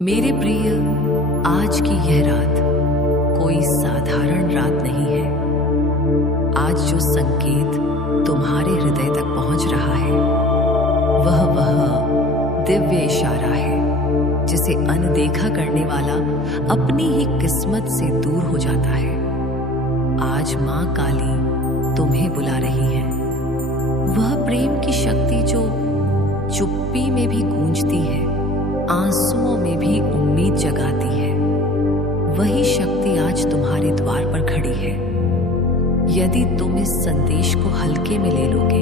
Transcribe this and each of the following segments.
मेरे प्रिय, आज की यह रात कोई साधारण रात नहीं है। आज जो संकेत तुम्हारे हृदय तक पहुंच रहा है वह दिव्य इशारा है जिसे अनदेखा करने वाला अपनी ही किस्मत से दूर हो जाता है। आज मां काली तुम्हें बुला रही है। वह प्रेम की शक्ति जो चुप्पी में भी गूंजती है, आंसुओं में भी उम्मीद जगाती है, वही शक्ति आज तुम्हारे द्वार पर खड़ी है। यदि तुम इस संदेश को हल्के में ले लोगे,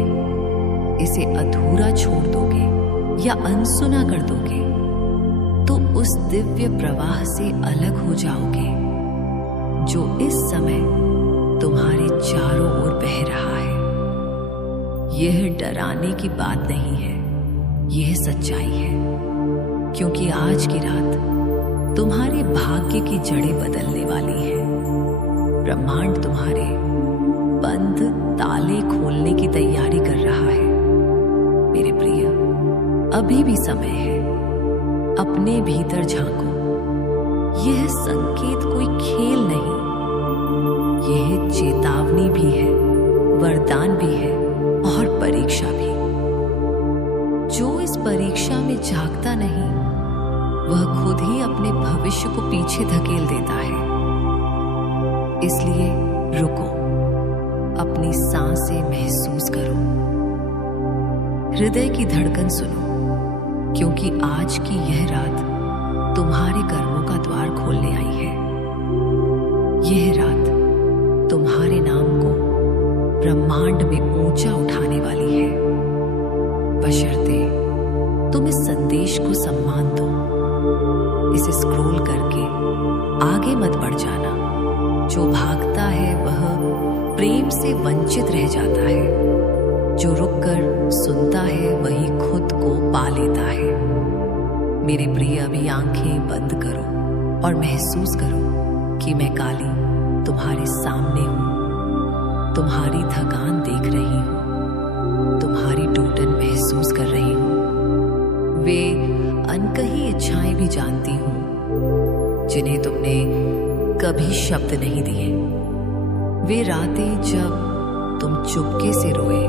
इसे अधूरा छोड़ दोगे या अनसुना कर दोगे, तो उस दिव्य प्रवाह से अलग हो जाओगे जो इस समय तुम्हारे चारों ओर बह रहा है। यह डराने की बात नहीं है, यह सच्चाई है, क्योंकि आज की रात तुम्हारे भाग्य की जड़ें बदलने वाली है। ब्रह्मांड तुम्हारे बंद ताले खोलने की तैयारी कर रहा है। मेरे प्रिय, अभी भी समय है, अपने भीतर झांको। यह संकेत कोई खेल नहीं, यह चेतावनी भी है, वरदान भी है और परीक्षा भी। जो इस परीक्षा में जागता नहीं, वह खुद ही अपने भविष्य को पीछे धकेल देता है। इसलिए रुको, अपनी सांसें महसूस करो, हृदय की धड़कन सुनो, क्योंकि आज की यह रात तुम्हारे कर्मों का द्वार खोलने आई है। यह रात तुम्हारे नाम को ब्रह्मांड में ऊंचा उठाने वाली है, बशर्ते तुम इस संदेश को सम्मान दो। इसे स्क्रॉल करके आगे मत बढ़ जाना। जो भागता है वह प्रेम से वंचित रह जाता है, जो रुककर सुनता है वही खुद को पा लेता है। मेरे प्रिय, अभी आंखें बंद करो और महसूस करो कि मैं काली तुम्हारे सामने हूं। तुम्हारी थकान देख रही हूं, तुम्हारी टूटन महसूस कर रही हूं, वे अनकही इच्छाएं भी जानती हूं जिन्हें तुमने कभी शब्द नहीं दिए। वे रातें जब तुम चुपके से रोए,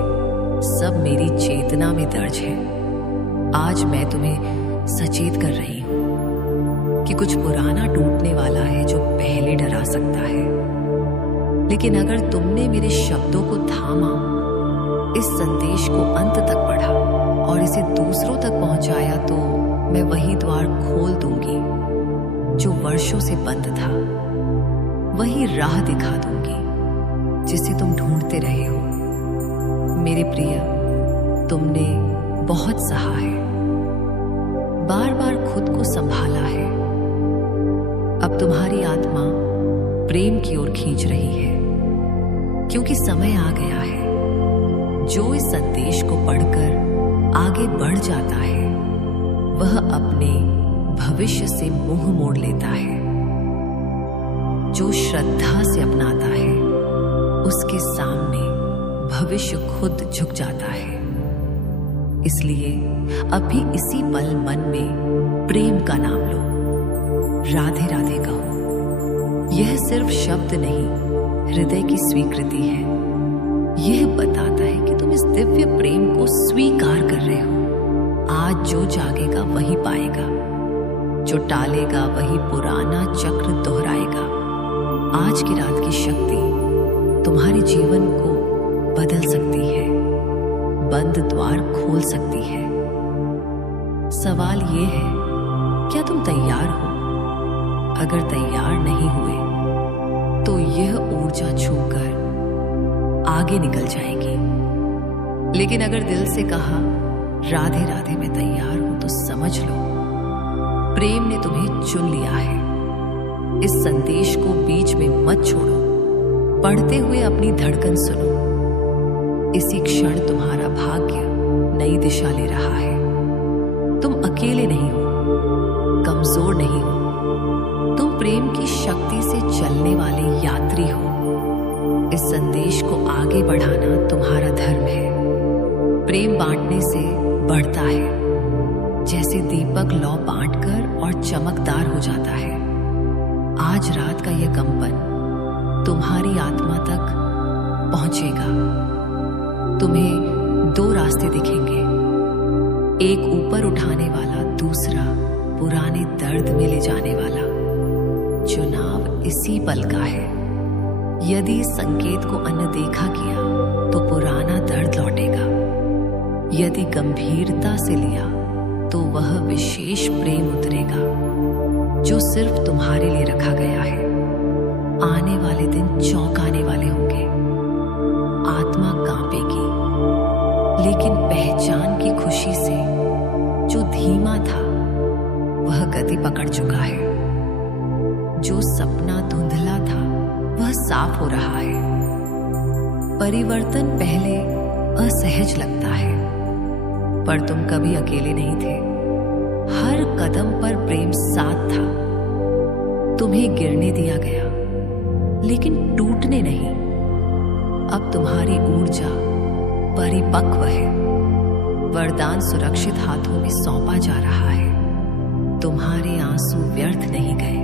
सब मेरी चेतना में दर्ज है। आज मैं तुम्हें सचेत कर रही हूं कि कुछ पुराना टूटने वाला है जो पहले डरा सकता है। लेकिन अगर तुमने मेरे शब्दों को थामा, इस संदेश को अंत तक पढ़ा और इसे दूसरों तक पहुंचाया, तो मैं वही द्वार खोल दूंगी जो वर्षों से बंद था। वही राह दिखा दूंगी जिसे तुम ढूंढते रहे हो। मेरे प्रिय, तुमने बहुत सहा है, बार बार खुद को संभाला है। अब तुम्हारी आत्मा प्रेम की ओर खींच रही है, क्योंकि समय आ गया है। जो इस संदेश को पढ़कर आगे बढ़ जाता है, वह अपने भविष्य से मुंह मोड़ लेता है। जो श्रद्धा से अपनाता है, उसके सामने भविष्य खुद झुक जाता है। इसलिए अभी इसी पल मन में प्रेम का नाम लो, राधे राधे कहो। यह सिर्फ शब्द नहीं, हृदय की स्वीकृति है। यह बताता है कि तुम इस दिव्य प्रेम को स्वीकार कर रहे हो। आज जो जागेगा वही पाएगा, जो टालेगा वही पुराना चक्र दोहराएगा। आज की रात की शक्ति तुम्हारे जीवन को बदल सकती है, बंद द्वार खोल सकती है। सवाल ये है, क्या तुम तैयार हो? अगर तैयार नहीं हुए तो यह ऊर्जा छूकर आगे निकल जाएगी। लेकिन अगर दिल से कहा राधे राधे मैं तैयार हूं, तो समझ लो प्रेम ने तुम्हें चुन लिया है। इस संदेश को बीच में मत छोड़ो, पढ़ते हुए अपनी धड़कन सुनो। इसी क्षण तुम्हारा भाग्य नई दिशा ले रहा है। तुम अकेले नहीं हो, कमजोर नहीं हो, तुम प्रेम की शक्ति से चलने वाले यात्री हो। इस संदेश को आगे बढ़ाना तुम्हारा धर्म है। प्रेम बांटने से बढ़ता है, जैसे दीपक लौ बांटकर और चमक चमकदार हो जाता है। आज रात का यह कंपन तुम्हारी आत्मा तक पहुंचेगा। तुम्हें दो रास्ते दिखेंगे, एक ऊपर उठाने वाला, दूसरा पुराने दर्द में ले जाने वाला। चुनाव इसी पल का है। यदि इस संकेत को अनदेखा किया तो पुराना दर्द लौटेगा। यदि गंभीरता से लिया तो वह विशेष प्रेम उतरेगा जो सिर्फ तुम्हारे लिए रखा गया है। आने वाले दिन चौंकाने वाले होंगे। आत्मा कांपेगी, लेकिन पहचान की खुशी से जो धीमा था वह गति पकड़ चुका है। जो सपना धुंधला था वह साफ हो रहा है। परिवर्तन पहले असहज लगता है, पर तुम कभी अकेले नहीं थे। हर कदम पर प्रेम साथ था। तुम्हें गिरने दिया गया, लेकिन टूटने नहीं। अब तुम्हारी ऊर्जा परिपक्व है। वरदान सुरक्षित हाथों में सौंपा जा रहा है। तुम्हारे आंसू व्यर्थ नहीं गए।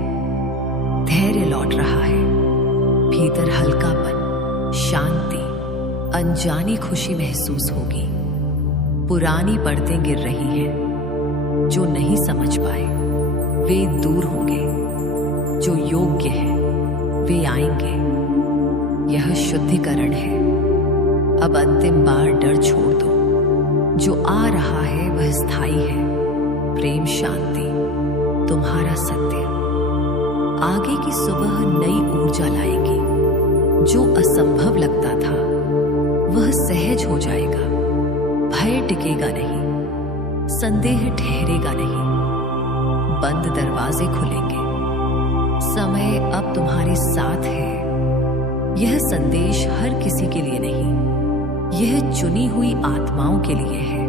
धैर्य लौट रहा है। भीतर हल्कापन, शांति, अनजानी खुशी महसूस होगी। पुरानी परतें गिर रही हैं। जो नहीं समझ पाए वे दूर होंगे। जो योग्य है वे आएंगे। यह शुद्धिकरण है। अब अंतिम बार डर छोड़ दो। जो आ रहा है वह स्थायी है। प्रेम, शांति, तुम्हारा सत्य। आगे की सुबह नई ऊर्जा लाएगी। जो असंभव लगता था वह सहज हो जाएगा। भय टिकेगा नहीं। संदेह ठहरेगा नहीं। बंद दरवाजे खुलेंगे। समय अब तुम्हारे साथ है। यह संदेश हर किसी के लिए नहीं, यह चुनी हुई आत्माओं के लिए है।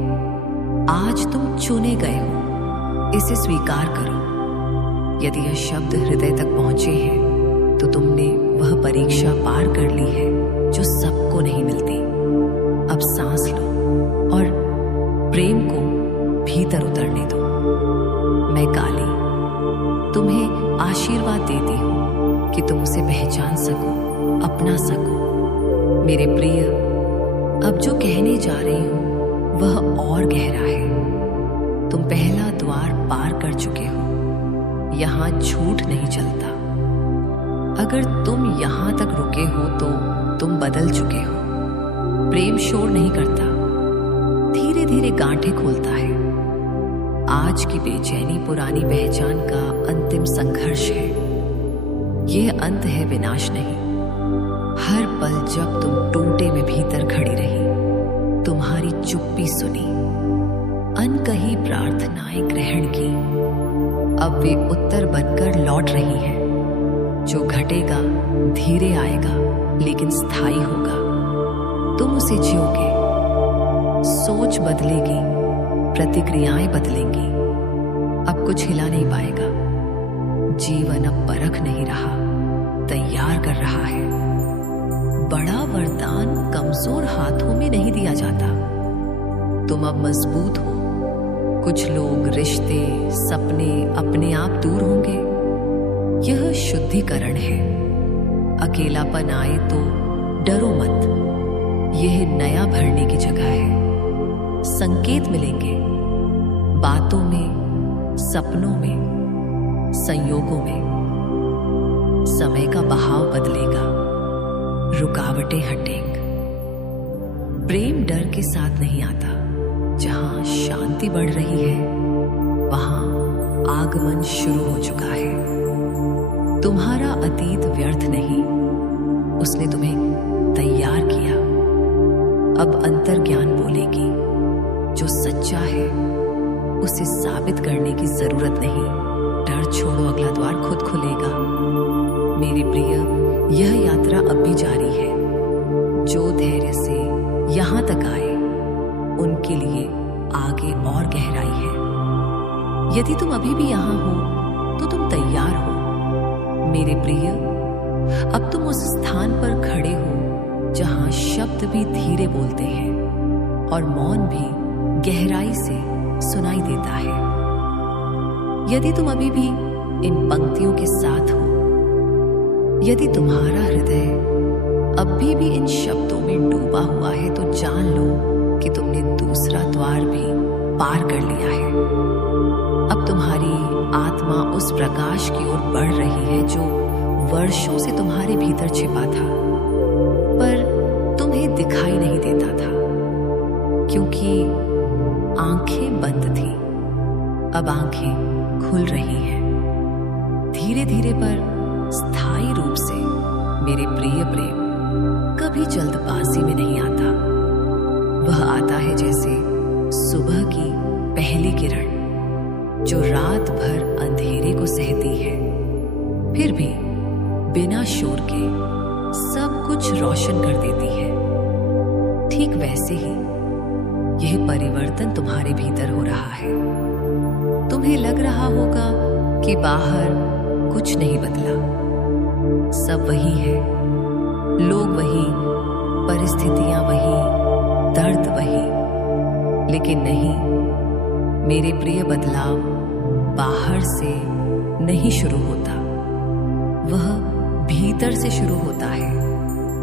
आज तुम चुने गए हो, इसे स्वीकार करो। यदि यह शब्द हृदय तक पहुंचे हैं तो तुमने वह परीक्षा पार कर ली है जो सबको नहीं मिलती। अब सांस लो और प्रेम को भीतर उतरने दो। मैं काली तुम्हें आशीर्वाद देती हूँ कि तुम उसे पहचान सको, अपना सको। मेरे प्रिय, अब जो कहने जा रही हूँ वह और गहरा है। तुम पहला द्वार पार कर चुके हो। यहाँ झूठ नहीं चलता। अगर तुम यहाँ तक रुके हो तो तुम बदल चुके हो। प्रेम शोर नहीं करता, धीरे धीरे गांठें खोलता है। आज की बेचैनी पुरानी पहचान का अंतिम संघर्ष है। यह अंत है, विनाश नहीं। हर पल जब तुम टूटे में भीतर खड़ी रही, तुम्हारी चुप्पी सुनी, अनकही प्रार्थनाएं ग्रहण की। अब वे उत्तर बनकर लौट रही हैं। जो घटेगा धीरे आएगा, लेकिन स्थायी होगा। तुम उसे जियोगे। सोच बदलेगी, प्रतिक्रियाएं बदलेंगी। अब कुछ हिला नहीं पाएगा। जीवन अब परख नहीं रहा, तैयार कर रहा है। बड़ा वरदान कमजोर हाथों में नहीं दिया जाता। तुम अब मजबूत हो। कुछ लोग, रिश्ते, सपने अपने आप दूर होंगे। यह शुद्धिकरण है। अकेलापन आए तो डरो मत। यह नया भरने की जगह है। संकेत मिलेंगे, बातों में, सपनों में, संयोगों में। समय का बहाव बदलेगा, रुकावटें हटेंगी। प्रेम डर के साथ नहीं आता। जहां शांति बढ़ रही है वहां आगमन शुरू हो चुका है। तुम्हारा अतीत व्यर्थ नहीं, उसने तुम्हें तैयार किया। अब अंतर्ज्ञान बोलेगी। जो सच्चा है उसे साबित करने की जरूरत नहीं। डर छोड़ो, अगला द्वार खुद खुलेगा। मेरे प्रिय, यह यात्रा अब भी जारी है। जो धैर्य से यहां तक आए उनके लिए आगे और गहराई है। यदि तुम अभी भी यहां हो तो तुम तैयार हो। मेरे प्रिय, अब तुम उस स्थान पर खड़े हो जहां शब्द भी धीरे बोलते हैं और मौन भी गहराई से सुनाई देता है। यदि तुम अभी भी इन पंक्तियों के साथ हो। यदि तुम्हारा हृदय अभी भी इन शब्दों में डूबा हुआ है तो जान लो कि तुमने दूसरा द्वार भी पार कर लिया है। अब तुम्हारी आत्मा उस प्रकाश की ओर बढ़ रही है जो वर्षों से तुम्हारे भीतर छिपा था, पर तुम्हें दिखाई नहीं देता था क्योंकि आंखें बंद थी। अब आंखें खुल रही हैं, धीरे धीरे पर स्थायी रूप से। मेरे प्रिय प्रेम कभी जल्दबाजी में नहीं आता। वह आता है जैसे सुबह की पहली किरण जो रात भर अंधेरे को सहती है, फिर भी बिना शोर के सब कुछ रोशन कर देती है। ठीक वैसे ही यह परिवर्तन तुम्हारे भीतर हो रहा है। तुम्हें लग रहा होगा कि बाहर कुछ नहीं बदला, सब वही है, लोग वही, परिस्थितियां वही, दर्द वही। लेकिन नहीं मेरे प्रिय, बदलाव बाहर से नहीं शुरू होता, वह भीतर से शुरू होता है।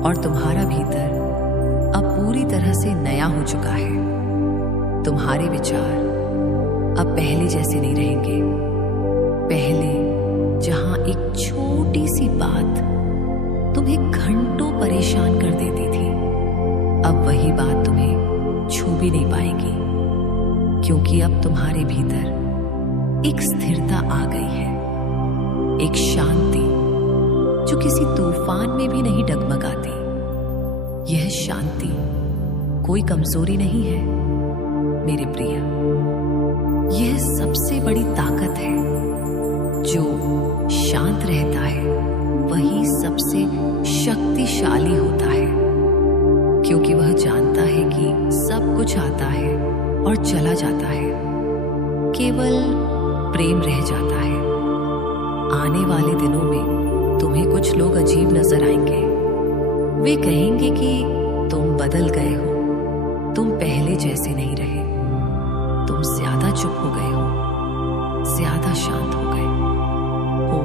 और तुम्हारा भीतर अब पूरी तरह से नया हो चुका है। तुम्हारे विचार अब पहले जैसे नहीं रहेंगे। पहले जहां एक छोटी सी बात तुम्हें घंटों परेशान कर देती थी, अब वही बात तुम्हें छू भी नहीं पाएगी, क्योंकि अब तुम्हारे भीतर एक स्थिरता आ गई है, एक शांति जो किसी तूफान में भी नहीं डगमगाती। यह शांति कोई कमजोरी नहीं है मेरे प्रिय, यह सबसे बड़ी ताकत है। जो शांत रहता है वही सबसे शक्तिशाली होता है, क्योंकि वह जानता है कि सब कुछ आता है और चला जाता है, केवल प्रेम रह जाता है। आने वाले दिनों में तुम्हें कुछ लोग अजीब नजर आएंगे। वे कहेंगे कि तुम बदल गए हो, तुम पहले जैसे नहीं रहे, तुम ज्यादा चुप हो गए हो, ज्यादा शांत हो गए हो।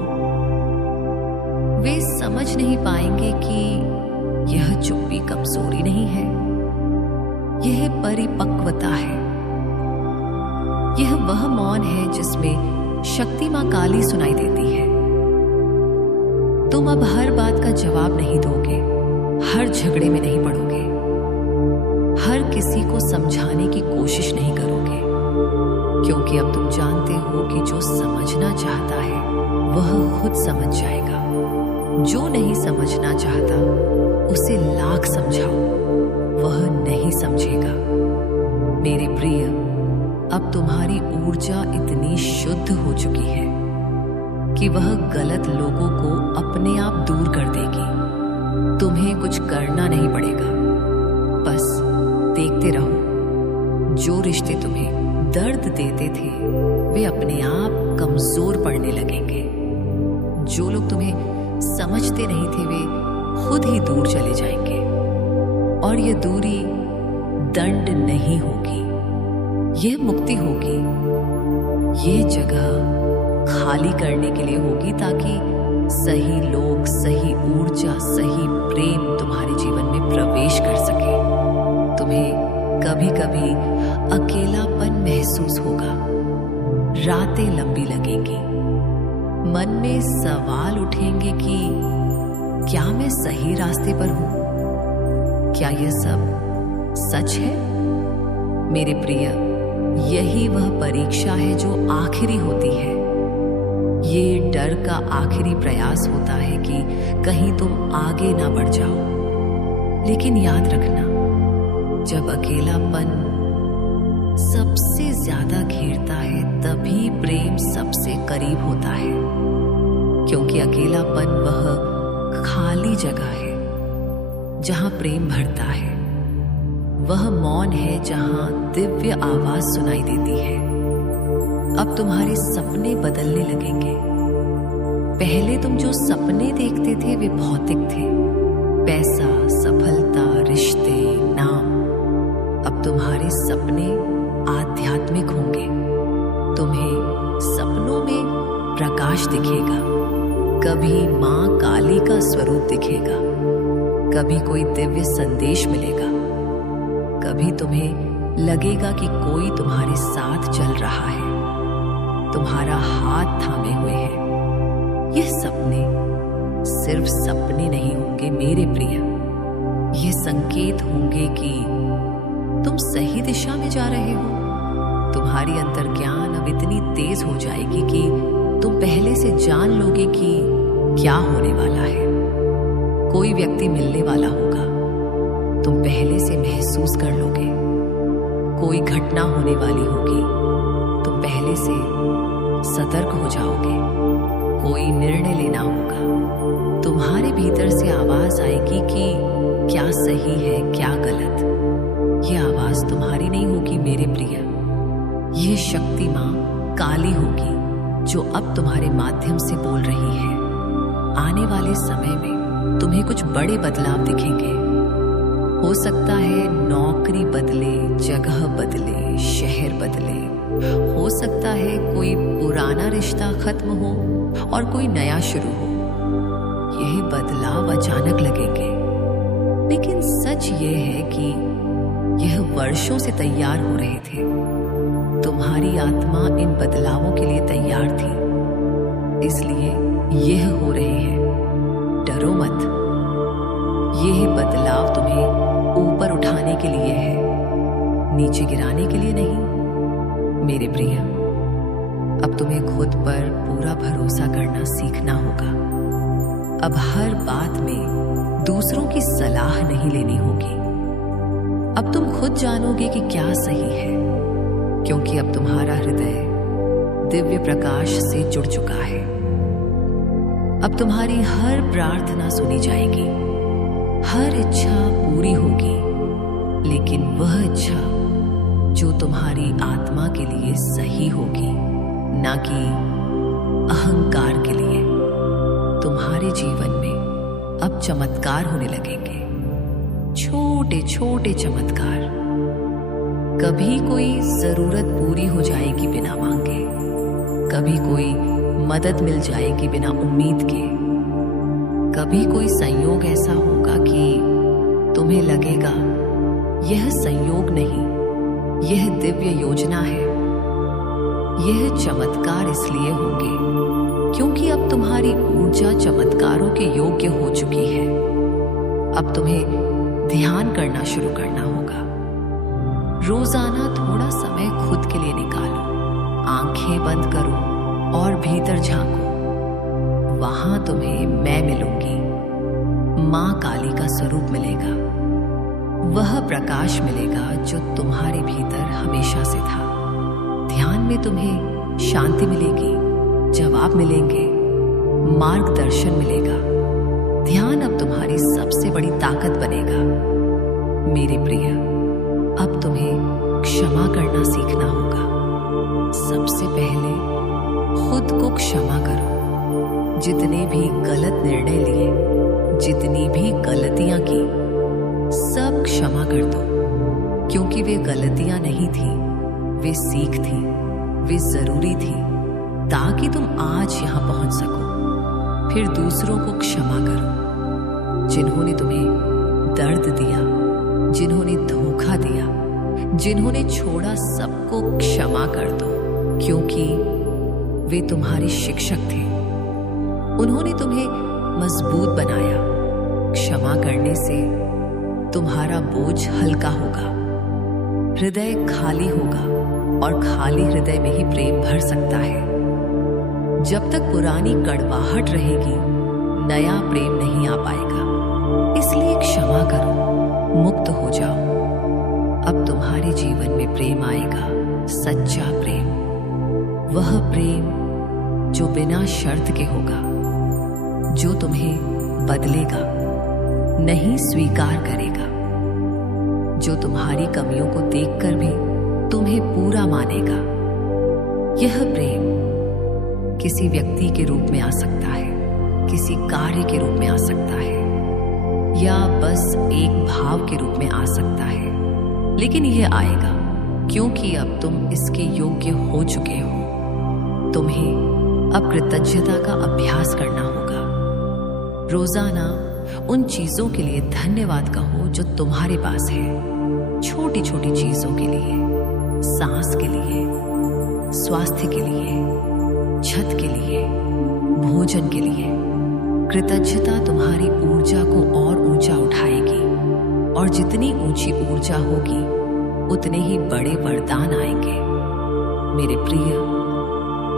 वे समझ नहीं पाएंगे कि यह चुप्पी कमजोरी नहीं है, यह परिपक्वता है। यह वह मौन है जिसमें शक्ति मां काली सुनाई देती है। तुम अब हर बात का जवाब नहीं दोगे, हर झगड़े में नहीं पड़ोगे, हर किसी को समझाने की कोशिश नहीं करोगे, क्योंकि अब तुम जानते हो कि जो समझना चाहता है वह खुद समझ जाएगा। जो नहीं समझना चाहता उसे लाख समझाओ, वह नहीं समझेगा। मेरे प्रिय, अब तुम्हारी ऊर्जा इतनी शुद्ध हो चुकी है कि वह गलत लोगों को अपने आप दूर कर देगी। तुम्हें कुछ करना नहीं पड़ेगा, बस देखते रहो। जो रिश्ते तुम्हें दर्द देते थे वे अपने आप कमजोर पड़ने लगेंगे। जो लोग तुम्हें समझते नहीं थे वे खुद ही दूर चले जाएंगे। और यह दूरी दंड नहीं होगी, यह मुक्ति होगी। यह जगह खाली करने के लिए होगी ताकि सही लोग, सही ऊर्जा, सही प्रेम तुम्हारे जीवन में प्रवेश कर सके। तुम्हें कभी कभी अकेलापन महसूस होगा, रातें लंबी लगेंगी, मन में सवाल उठेंगे कि क्या मैं सही रास्ते पर हूं? क्या यह सब सच है? मेरे प्रिय, यही वह परीक्षा है जो आखिरी होती है। ये डर का आखिरी प्रयास होता है कि कहीं तुम आगे ना बढ़ जाओ। लेकिन याद रखना, जब अकेलापन सबसे ज्यादा घेरता है तभी प्रेम सबसे करीब होता है, क्योंकि अकेलापन वह खाली जगह है जहां प्रेम भरता है। वह मौन है जहां दिव्य आवाज सुनाई देती है। अब तुम्हारे सपने बदलने लगेंगे। पहले तुम जो सपने देखते थे वे भौतिक थे, पैसा, सफलता, रिश्ते, नाम। अब तुम्हारे सपने आध्यात्मिक होंगे। तुम्हें सपनों में प्रकाश प्रकाश दिखेगा, कभी माँ काली का स्वरूप दिखेगा, कभी कोई दिव्य संदेश मिलेगा, कभी तुम्हें लगेगा कि कोई तुम्हारे साथ चल रहा है, तुम्हारा हाथ थामे हुए है। ये सपने सिर्फ सपने नहीं होंगे मेरे प्रिय, ये संकेत होंगे कि तुम सही दिशा में जा रहे हो। तुम्हारी अंतर्ज्ञान अब इतनी तेज हो जाएगी कि तुम पहले से जान लोगे कि क्या होने वाला है। कोई व्यक्ति मिलने वाला होगा, तुम पहले से महसूस कर लोगे। कोई घटना होने वाली होगी, तुम पहले से सतर्क हो जाओगे। कोई निर्णय लेना होगा, तुम्हारे भीतर से आवाज आएगी कि क्या सही है क्या गलत। ये आवाज तुम्हारी नहीं होगी मेरे प्रिय, ये शक्ति मां काली होगी जो अब तुम्हारे माध्यम से बोल रही है। आने वाले समय में तुम्हें कुछ बड़े बदलाव दिखेंगे। हो सकता है नौकरी बदले, जगह बदले, शहर बदले। हो सकता है कोई पुराना रिश्ता खत्म हो और कोई नया शुरू हो। यह बदलाव अचानक लगेंगे, लेकिन सच ये है कि यह वर्षों से तैयार हो रहे थे। तुम्हारी आत्मा इन बदलावों के लिए तैयार थी, इसलिए यह हो रहे हैं। डरो मत, यह बदलाव तुम्हें ऊपर उठाने के लिए है, नीचे गिराने के लिए नहीं। मेरे प्रिय, अब तुम्हें खुद पर पूरा भरोसा करना सीखना होगा। अब हर बात में दूसरों की सलाह नहीं लेनी होगी। अब तुम खुद जानोगे कि क्या सही है, क्योंकि अब तुम्हारा हृदय दिव्य प्रकाश से जुड़ चुका है। अब तुम्हारी हर प्रार्थना सुनी जाएगी, हर इच्छा पूरी होगी, लेकिन वह इच्छा जो तुम्हारी आत्मा के लिए सही होगी, ना कि अहंकार के लिए। तुम्हारे जीवन में अब चमत्कार होने लगेंगे, छोटे छोटे चमत्कार। कभी कोई जरूरत पूरी हो जाएगी बिना मांगे, कभी कोई मदद मिल जाएगी बिना उम्मीद के, कभी कोई संयोग ऐसा होगा कि तुम्हें लगेगा यह संयोग नहीं, यह दिव्य योजना है। यह चमत्कार इसलिए होंगे क्योंकि अब तुम्हारी ऊर्जा चमत्कारों के योग्य हो चुकी है। अब तुम्हें ध्यान करना शुरू करना होगा। रोजाना थोड़ा समय खुद के लिए निकालो, आंखें बंद करो और भीतर झांको। वहां तुम्हें मैं मिलूंगी, मां काली का स्वरूप मिलेगा, वह प्रकाश मिलेगा जो तुम्हारे भीतर हमेशा से था। ध्यान में तुम्हें शांति मिलेगी, जवाब मिलेंगे, मार्गदर्शन मिलेगा। ध्यान अब तुम्हारी सबसे बड़ी ताकत बनेगा। मेरे प्रिय, अब तुम्हें क्षमा करना सीखना होगा। सबसे पहले खुद को क्षमा करो। जितने भी गलत निर्णय लिए, जितनी भी गलतियां की, सब क्षमा कर दो, क्योंकि वे गलतियां नहीं थी, वे सीख थी, वे जरूरी थी ताकि तुम आज यहां पहुंच सको। फिर दूसरों को क्षमा करो, जिन्होंने तुम्हें दर्द दिया, जिन्होंने धोखा दिया, जिन्होंने छोड़ा, सबको क्षमा कर दो, क्योंकि वे तुम्हारे शिक्षक थे। उन्होंने तुम्हें मजबूत बनाया। क्षमा करने से तुम्हारा बोझ हल्का होगा, हृदय खाली होगा, और खाली हृदय में ही प्रेम भर सकता है। जब तक पुरानी कड़वाहट रहेगी, नया प्रेम नहीं आ पाएगा। इसलिए क्षमा करो, मुक्त हो जाओ। अब तुम्हारे जीवन में प्रेम आएगा, सच्चा प्रेम, वह प्रेम जो बिना शर्त के होगा, जो तुम्हें बदलेगा, नहीं स्वीकार करेगा, जो तुम्हारी कमियों को देखकर भी तुम्हें पूरा मानेगा। यह प्रेम किसी व्यक्ति के रूप में आ सकता है, किसी कार्य के रूप में आ सकता है, या बस एक भाव के रूप में आ सकता है, लेकिन यह आएगा क्योंकि अब तुम इसके योग्य हो चुके हो। तुम्हें अब कृतज्ञता का अभ्यास करना होगा। रोजाना उन चीजों के लिए धन्यवाद कहो जो तुम्हारे पास है। छोटी छोटी चीजों के लिए, सांस के लिए, स्वास्थ्य के लिए, छत के लिए, भोजन के लिए। कृतज्ञता तुम्हारी ऊर्जा को और ऊंचा उठाएगी, और जितनी ऊंची ऊर्जा होगी उतने ही बड़े वरदान आएंगे। मेरे प्रिय,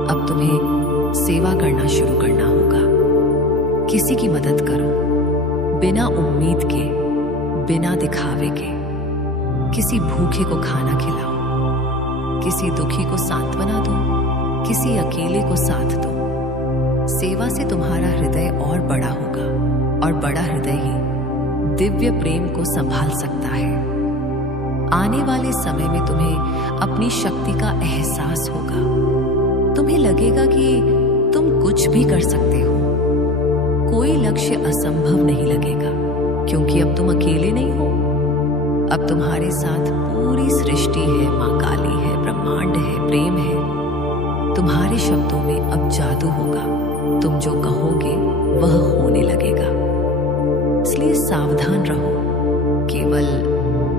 अब तुम्हें सेवा करना शुरू करना होगा। किसी की मदद करो, बिना उम्मीद के, बिना दिखावे के। किसी भूखे को खाना खिलाओ, किसी दुखी को सांत्वना दो, किसी अकेले को साथ दो। सेवा से तुम्हारा हृदय और बड़ा होगा, और बड़ा हृदय ही दिव्य प्रेम को संभाल सकता है। आने वाले समय में तुम्हें अपनी शक्ति का एहसास होगा। तुम्हें लगेगा कि तुम कुछ भी कर सकते हो। कोई लक्ष्य असंभव नहीं लगेगा, क्योंकि अब तुम अकेले नहीं हो। अब तुम्हारे साथ पूरी सृष्टि है, मां काली है, ब्रह्मांड है, प्रेम है। तुम्हारे शब्दों में अब जादू होगा। तुम जो कहोगे वह होने लगेगा। इसलिए सावधान रहो। केवल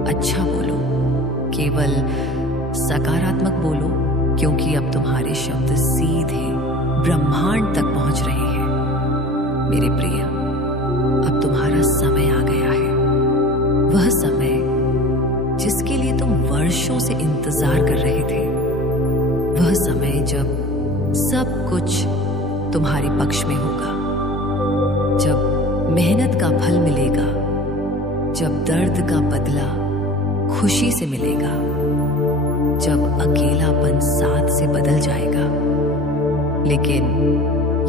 अच्छा बोलो, केवल सकारात्मक बोलो, क्योंकि अब तुम्हारे शब्द सीधे ब्रह्मांड तक पहुंच रहे हैं। मेरे प्रिय, अब तुम्हारा समय आ गया है। वह समय जिसके लिए तुम वर्षों से इंतजार कर रहे थे। वह समय जब सब कुछ तुम्हारे पक्ष में होगा, जब मेहनत का फल मिलेगा, जब दर्द का बदला खुशी से मिलेगा, जब अकेलापन साथ से बदल जाएगा। लेकिन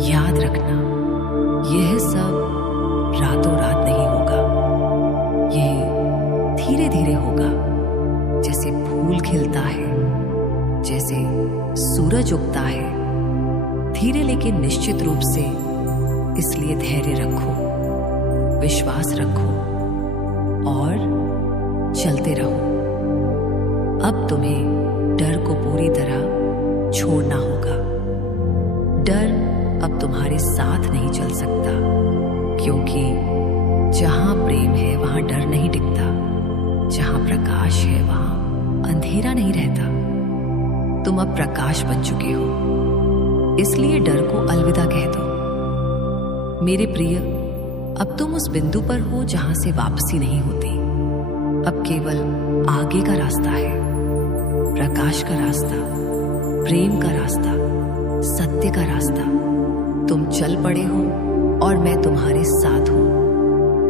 याद रखना, यह सब रातों रात नहीं होगा। यह धीरे धीरे होगा, जैसे फूल खिलता है, जैसे सूरज उगता है। धीरे लेकिन निश्चित रूप से। इसलिए धैर्य रखो, विश्वास रखो और चलते रहो। अब तुम्हें डर को पूरी तरह छोड़ना होगा। डर अब तुम्हारे साथ नहीं चल सकता, क्योंकि जहां प्रेम है वहां डर नहीं टिकता। जहां प्रकाश है वहां अंधेरा नहीं रहता। तुम अब प्रकाश बन चुके हो, इसलिए डर को अलविदा कह दो। मेरे प्रिय, अब तुम उस बिंदु पर हो जहां से वापसी नहीं होती। अब केवल आगे का रास्ता है, प्रकाश का रास्ता, प्रेम का रास्ता, सत्य का रास्ता। तुम चल पड़े हो और मैं तुम्हारे साथ हूं।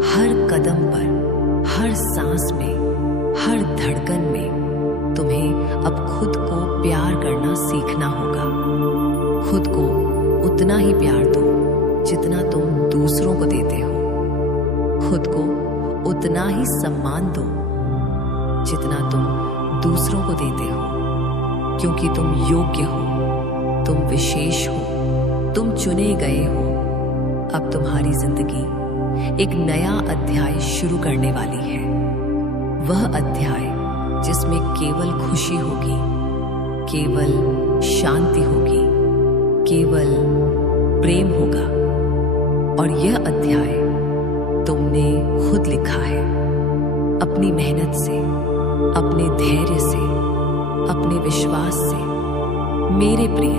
हर कदम पर, हर सांस में, हर धड़कन में तुम्हें अब खुद को प्यार करना सीखना होगा। खुद को उतना ही प्यार दो जितना तुम दूसरों को देते हो। खुद को उतना ही सम्मान दो जितना तुम दूसरों को देते हो, क्योंकि तुम योग्य हो, तुम विशेष हो, तुम चुने गए हो। अब तुम्हारी जिंदगी एक नया अध्याय शुरू करने वाली है। वह अध्याय जिसमें केवल खुशी होगी, केवल शांति होगी, केवल प्रेम होगा। और यह अध्याय तुमने खुद लिखा है, अपनी मेहनत से, अपने धैर्य से, अपने विश्वास से। मेरे प्रिय,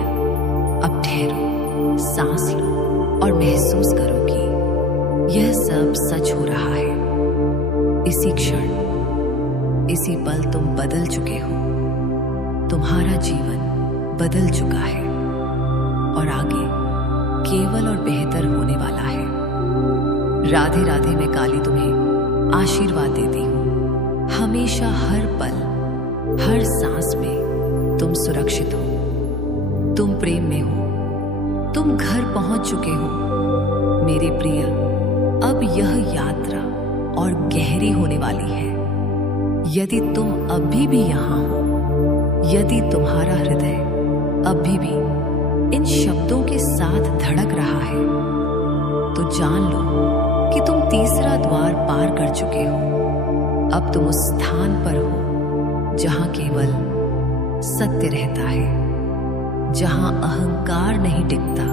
अब ठहरो, सांस लो और महसूस करो कि यह सब सच हो रहा है। इसी क्षण, इसी पल तुम बदल चुके हो। तुम्हारा जीवन बदल चुका है और आगे केवल और बेहतर होने वाला है। राधे राधे। मैं काली तुम्हें आशीर्वाद देती हूँ। हमेशा, हर पल, हर सांस में तुम सुरक्षित हो, तुम प्रेम में हो, तुम घर पहुंच चुके हो। मेरे प्रिय, अब यह यात्रा और गहरी होने वाली है। यदि तुम अभी भी यहाँ हो, यदि तुम्हारा हृदय अभी भी इन शब्दों के साथ धड़क रहा है, तो जान लो कि तुम तीसरा द्वार पार कर चुके हो। अब तुम उस स्थान पर हो जहां केवल सत्य रहता है, जहां अहंकार नहीं टिकता,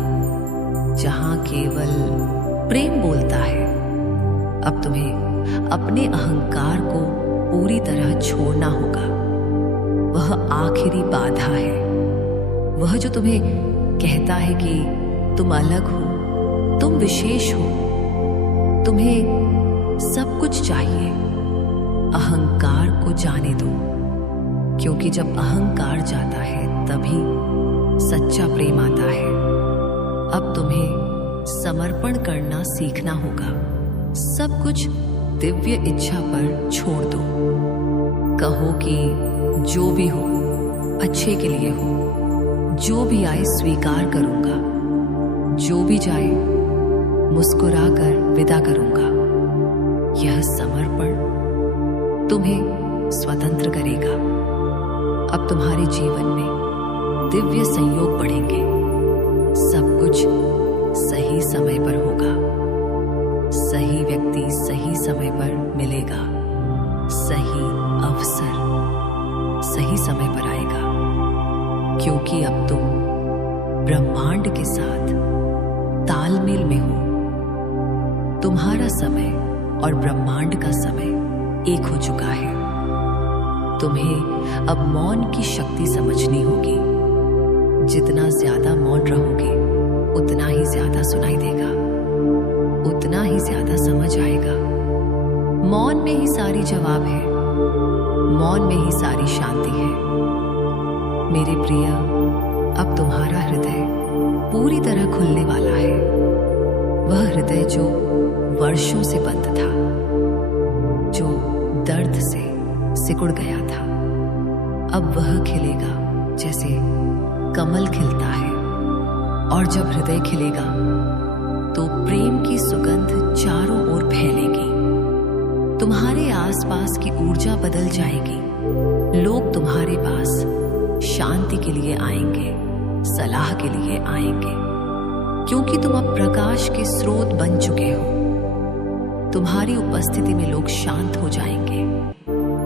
जहां केवल प्रेम बोलता है। अब तुम्हें अपने अहंकार को पूरी तरह छोड़ना होगा। वह आखिरी बाधा है, वह जो तुम्हें कहता है कि तुम अलग हो, तुम विशेष हो, तुम्हें सब कुछ चाहिए। अहंकार को जाने दो, क्योंकि जब अहंकार जाता है तभी सच्चा प्रेम आता है। अब तुम्हें समर्पण करना सीखना होगा। सब कुछ दिव्य इच्छा पर छोड़ दो। कहो कि जो भी हो अच्छे के लिए हो, जो भी आए स्वीकार करूंगा, जो भी जाए मुस्कुरा कर विदा करूंगा। यह समर्पण तुम्हें स्वतंत्र करेगा। अब तुम्हारे जीवन में दिव्य संयोग बढ़ेंगे। सब कुछ सही समय पर होगा। सही व्यक्ति सही समय पर मिलेगा। सही अवसर सही समय पर आएगा, क्योंकि अब तुम ब्रह्मांड के साथ तालमेल में हो। तुम्हारा समय और ब्रह्मांड का समय एक हो चुका है। तुम्हें अब मौन की शक्ति समझनी होगी। जितना ज्यादा मौन रहोगे, उतना ही ज्यादा सुनाई देगा, उतना ही ज्यादा समझ आएगा। मौन में ही सारी जवाब है, मौन में ही सारी शांति है। मेरे प्रिय, अब तुम्हारा हृदय पूरी तरह खुलने वाला है। वह हृदय जो वर्षों से बंद था, जो दर्द से सिकुड़ गया था, अब वह खिलेगा जैसे कमल खिलता है। और जब हृदय खिलेगा तो प्रेम की सुगंध चारों ओर फैलेगी। तुम्हारे आसपास की ऊर्जा बदल जाएगी। लोग तुम्हारे पास शांति के लिए आएंगे, सलाह के लिए आएंगे, क्योंकि तुम अब प्रकाश के स्रोत बन चुके हो। तुम्हारी उपस्थिति में लोग शांत हो जाएंगे।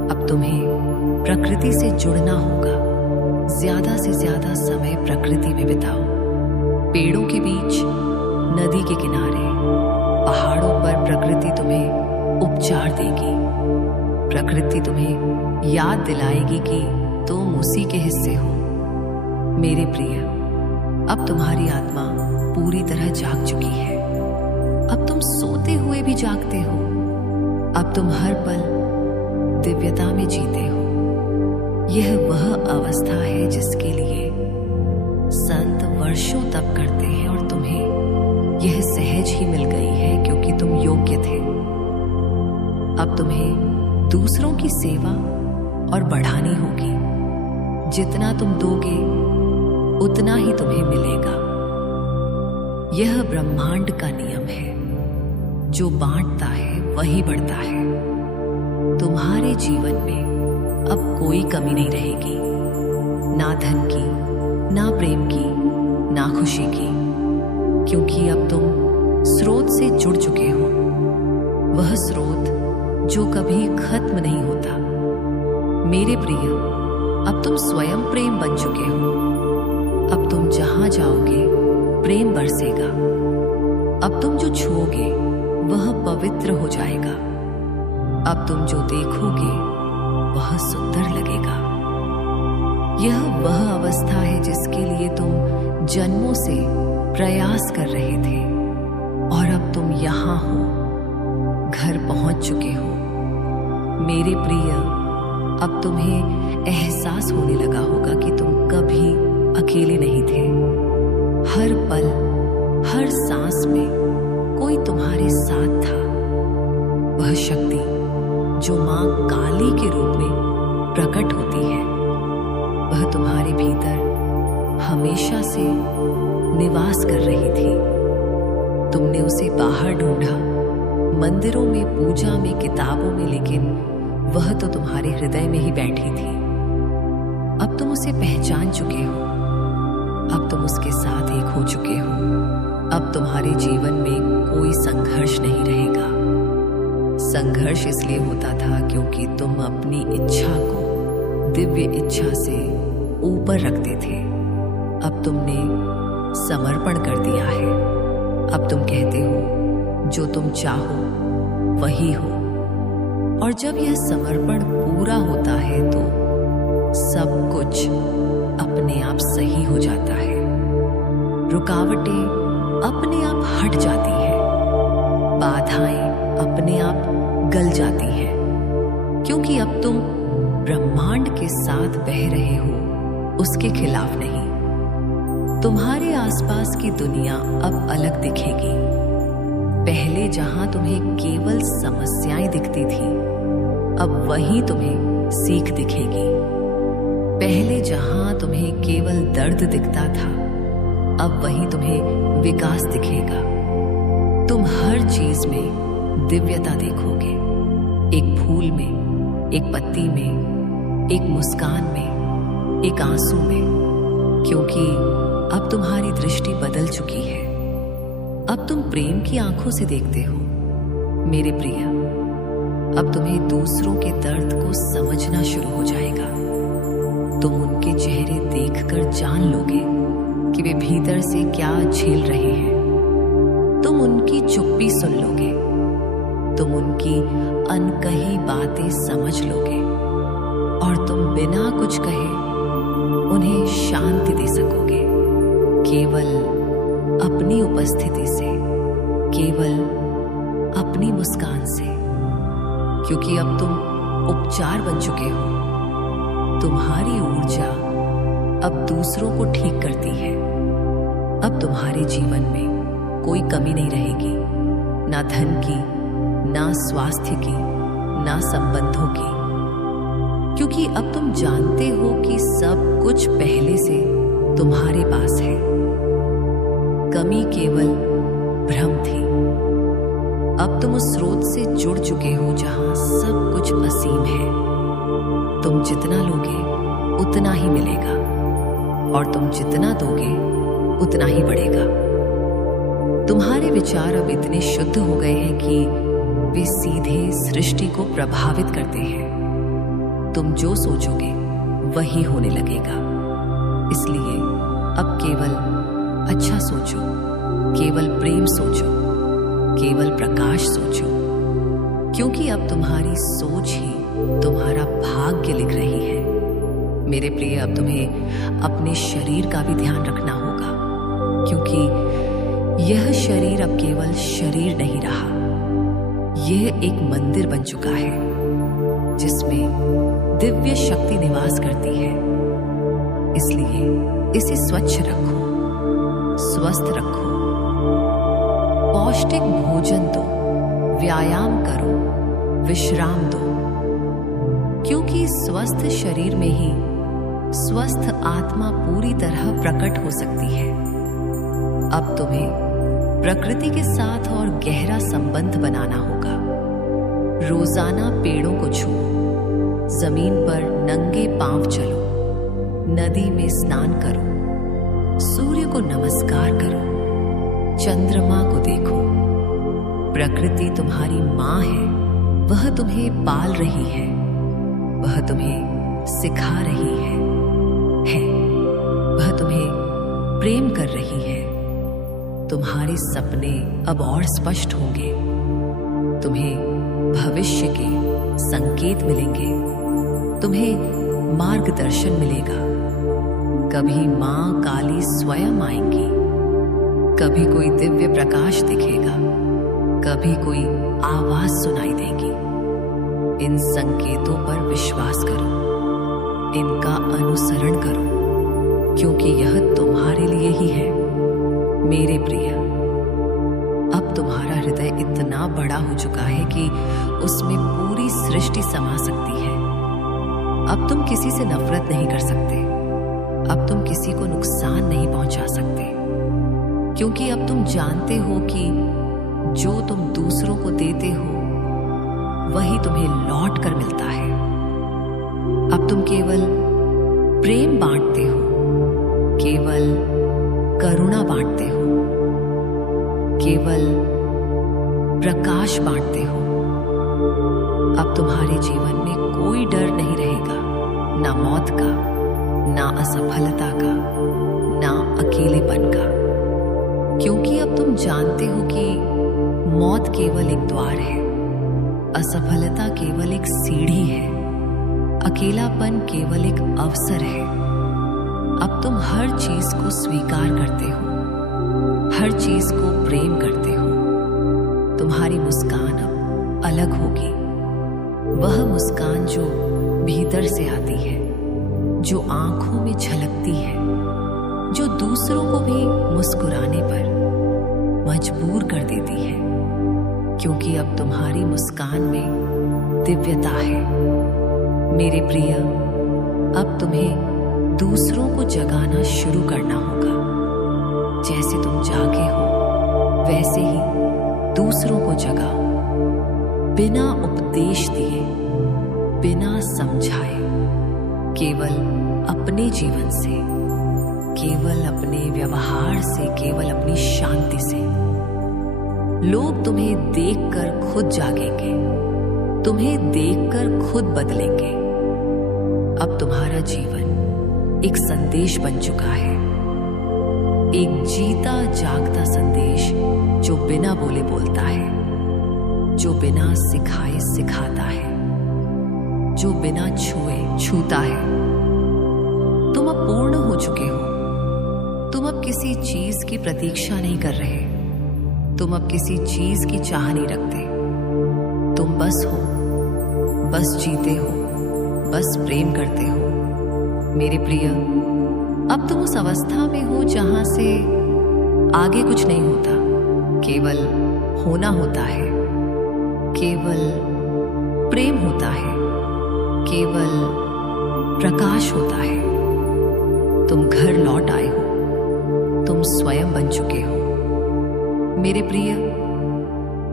अब तुम्हें प्रकृति से जुड़ना होगा। ज्यादा से ज्यादा समय प्रकृति में बिताओ। पेड़ों के बीच, नदी के किनारे, पहाड़ों पर प्रकृति तुम्हें उपचार देगी। प्रकृति तुम्हें याद दिलाएगी कि तुम उसी के हिस्से हो। मेरे प्रिय, अब तुम्हारी आत्मा पूरी तरह जाग चुकी है। अब तुम सोते हुए भी जागते हो। अब तुम हर पल दिव्यता में जीते हो। यह वह अवस्था है जिसके लिए संत वर्षों तप करते हैं, और तुम्हें यह सहज ही मिल गई है क्योंकि तुम योग्य थे। अब तुम्हें दूसरों की सेवा और बढ़ानी होगी। जितना तुम दोगे, उतना ही तुम्हें मिलेगा। यह ब्रह्मांड का नियम है। जो बांटता है वही बढ़ता है। तुम्हारे जीवन में अब कोई कमी नहीं रहेगी, ना धन की, ना प्रेम की, ना खुशी की, क्योंकि अब तुम स्रोत से जुड़ चुके हो। वह स्रोत जो कभी खत्म नहीं होता। मेरे प्रिय, अब तुम स्वयं प्रेम बन चुके हो। अब तुम जहां जाओगे प्रेम बरसेगा। अब तुम जो छूओगे वह पवित्र हो जाएगा। अब तुम जो देखोगे वह सुंदर लगेगा। यह वह अवस्था है जिसके लिए तुम जन्मों से प्रयास कर रहे थे, और अब तुम यहाँ हो, घर पहुंच चुके हो। मेरे प्रिय, अब तुम्हें एहसास होने लगा होगा कि तुम कभी अकेले नहीं थे। हर पल, हर सांस में कोई तुम्हारे साथ था। वह शक्ति जो मां काली के रूप में प्रकट होती है, वह तुम्हारे भीतर हमेशा से निवास कर रही थी। तुमने उसे बाहर ढूंढा, मंदिरों में, पूजा में, किताबों में, लेकिन वह तो तुम्हारे हृदय में ही बैठी थी। अब तुम उसे पहचान चुके हो। अब तुम उसके साथ एक हो चुके हो। अब तुम्हारे जीवन में कोई संघर्ष नहीं रहेगा। संघर्ष इसलिए होता था क्योंकि तुम अपनी इच्छा को दिव्य इच्छा से ऊपर रखते थे। अब तुमने समर्पण कर दिया है। अब तुम कहते हो जो तुम चाहो वही हो। और जब यह समर्पण पूरा होता है तो सब कुछ अपने आप सही हो जाता है। रुकावटें अपने आप हट जाती हैं, बाधाएं अपने आप गल जाती हैं, क्योंकि अब तुम ब्रह्मांड के साथ बह रहे हो, उसके खिलाफ नहीं। तुम्हारे आसपास की दुनिया अब अलग दिखेगी। पहले जहां तुम्हें केवल समस्याएं दिखती थी, अब वहीं तुम्हें सीख दिखेगी। पहले जहां तुम्हें केवल दर्द दिखता था, अब वहीं तुम्हें विकास दिखेगा। तुम हर चीज में दिव्यता देखोगे, एक फूल में, एक पत्ती में, एक मुस्कान में, एक आंसू में, क्योंकि अब तुम्हारी दृष्टि बदल चुकी है। अब तुम प्रेम की आंखों से देखते हो। मेरे प्रिय, अब तुम्हें दूसरों के दर्द को समझना शुरू हो जाएगा। तुम उनके चेहरे देखकर जान लोगे कि वे भीतर से क्या झेल रहे हैं। तुम उनकी चुप्पी सुन लोगे, तुम उनकी अनकही बातें समझ लोगे, और तुम बिना कुछ कहे उन्हें शांति दे सकोगे, केवल अपनी उपस्थिति से, केवल अपनी मुस्कान से। क्योंकि अब तुम उपचार बन चुके हो। तुम्हारी ऊर्जा अब दूसरों को ठीक करती है। अब तुम्हारे जीवन में कोई कमी नहीं रहेगी, ना धन की, ना स्वास्थ्य की, ना संबंधों की, क्योंकि अब तुम जानते हो कि सब कुछ पहले से तुम्हारे पास है। कमी केवल भ्रम थी। अब तुम उस स्रोत से जुड़ चुके हो जहां सब कुछ असीम है। तुम जितना लोगे उतना ही मिलेगा, और तुम जितना दोगे उतना ही बढ़ेगा। तुम्हारे विचार अब इतने शुद्ध हो गए हैं कि वे सीधे सृष्टि को प्रभावित करते हैं। तुम जो सोचोगे वही होने लगेगा। इसलिए अब केवल अच्छा सोचो, केवल प्रेम सोचो, केवल प्रकाश सोचो, क्योंकि अब तुम्हारी सोच ही तुम्हारा भाग्य लिख रही है। मेरे प्रिय, अब तुम्हें अपने शरीर का भी ध्यान रखना होगा, क्योंकि यह शरीर अब केवल शरीर नहीं रहा। यह एक मंदिर बन चुका है जिसमें दिव्य शक्ति निवास करती है। इसलिए इसे स्वच्छ रखो, स्वस्थ रखो, पौष्टिक भोजन दो, व्यायाम करो, विश्राम दो, क्योंकि स्वस्थ शरीर में ही स्वस्थ आत्मा पूरी तरह प्रकट हो सकती है। अब तुम्हें प्रकृति के साथ और गहरा संबंध बनाना होगा। रोजाना पेड़ों को छुओ, जमीन पर नंगे पांव चलो, नदी में स्नान करो, सूर्य को नमस्कार करो, चंद्रमा को देखो। प्रकृति तुम्हारी माँ है, वह तुम्हें पाल रही है, वह तुम्हें सिखा रही है, वह तुम्हें प्रेम कर रही है। तुम्हारे सपने अब और स्पष्ट होंगे, तुम्हें भविष्य के संकेत मिलेंगे, तुम्हें मार्गदर्शन मिलेगा। कभी मां काली स्वयं आएंगी, कभी कोई दिव्य प्रकाश दिखेगा, कभी कोई आवाज सुनाई देगी। इन संकेतों पर विश्वास करो, इनका अनुसरण करो, क्योंकि यह तुम्हारे लिए ही है। मेरे प्रिय, अब तुम्हारा हृदय इतना बड़ा हो चुका है कि उसमें पूरी सृष्टि समा सकती है। अब तुम किसी से नफरत नहीं कर सकते, अब तुम किसी को नुकसान नहीं पहुंचा सकते, क्योंकि अब तुम जानते हो कि जो तुम दूसरों को देते हो वही तुम्हें लौट कर मिलता है। अब तुम केवल प्रेम बांटते हो, केवल करुणा बांटते हो, केवल प्रकाश बांटते हो। अब तुम्हारे जीवन में कोई डर नहीं रहेगा, ना मौत का, ना असफलता का, ना अकेलेपन का, क्योंकि अब तुम जानते हो कि मौत केवल एक द्वार है, असफलता केवल एक सीढ़ी है, अकेलापन केवल एक अवसर है। अब तुम हर चीज को स्वीकार करते हो, हर चीज को प्रेम करते हो। तुम्हारी मुस्कान अब अलग होगी, वह मुस्कान जो भीतर से आती है, जो आंखों में झलकती है, जो दूसरों को भी मुस्कुराने पर मजबूर कर देती है, क्योंकि अब तुम्हारी मुस्कान में दिव्यता है। मेरे प्रिय, अब तुम्हें दूसरों को जगाना शुरू करना होगा। जैसे तुम जागे हो वैसे ही दूसरों को जगाओ, बिना उपदेश दिए, बिना समझाए, केवल अपने जीवन से, केवल अपने व्यवहार से, केवल अपनी शांति से। लोग तुम्हें देखकर खुद जागेंगे, तुम्हें देखकर खुद बदलेंगे। अब तुम्हारा जीवन एक संदेश बन चुका है, एक जीता जागता संदेश जो बिना बोले बोलता है, जो बिना सिखाए सिखाता है, जो बिना छुए छूता है। तुम अब पूर्ण हो चुके हो। तुम अब किसी चीज की प्रतीक्षा नहीं कर रहे, तुम अब किसी चीज की चाह नहीं रखते। तुम बस हो, बस जीते हो, बस प्रेम करते हो। मेरे प्रिय, अब तुम उस अवस्था में हो जहां से आगे कुछ नहीं होता, केवल होना होता है, केवल प्रेम होता है, केवल प्रकाश होता है। तुम घर लौट आए हो, तुम स्वयं बन चुके हो। मेरे प्रिय,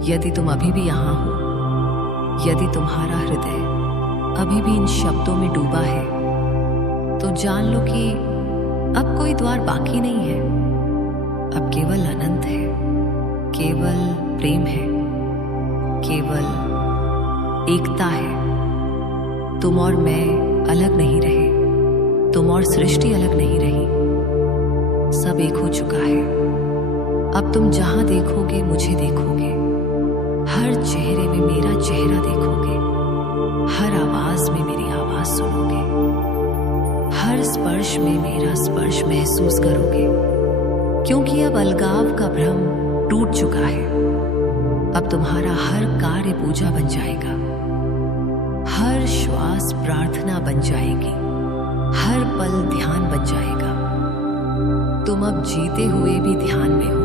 यदि तुम अभी भी यहां हो, यदि तुम्हारा हृदय अभी भी इन शब्दों में डूबा है, तो जान लो कि अब कोई द्वार बाकी नहीं है। अब केवल अनंत है, केवल प्रेम है, केवल एकता है। तुम और मैं अलग नहीं रहे, तुम और सृष्टि अलग नहीं रही, सब एक हो चुका है। अब तुम जहां देखोगे मुझे देखोगे, हर चेहरे में मेरा चेहरा देखोगे, हर आवाज में मेरी आवाज सुनोगे, हर स्पर्श में मेरा स्पर्श महसूस करोगे, क्योंकि अब अलगाव का भ्रम टूट चुका है। अब तुम्हारा हर कार्य पूजा बन जाएगा, हर श्वास प्रार्थना बन जाएगी, हर पल ध्यान बन जाएगा। तुम अब जीते हुए भी ध्यान में हो,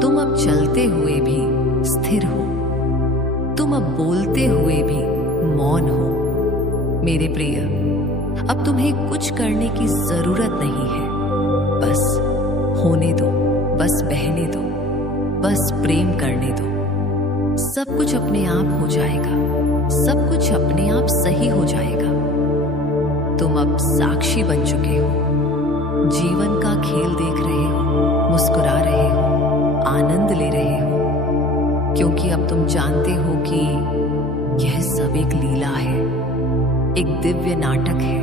तुम अब चलते हुए भी स्थिर हो, तुम अब बोलते हुए भी मौन हो। मेरे प्रिय, अब तुम्हें कुछ करने की जरूरत नहीं है, बस होने दो, बस बहने दो, बस प्रेम करने दो। सब कुछ अपने आप हो जाएगा, सब कुछ अपने आप सही हो जाएगा। तुम अब साक्षी बन चुके हो, जीवन का खेल देख रहे हो, मुस्कुरा रहे हो, आनंद ले रहे हो, क्योंकि अब तुम जानते हो कि यह सब एक लीला है, एक दिव्य नाटक है,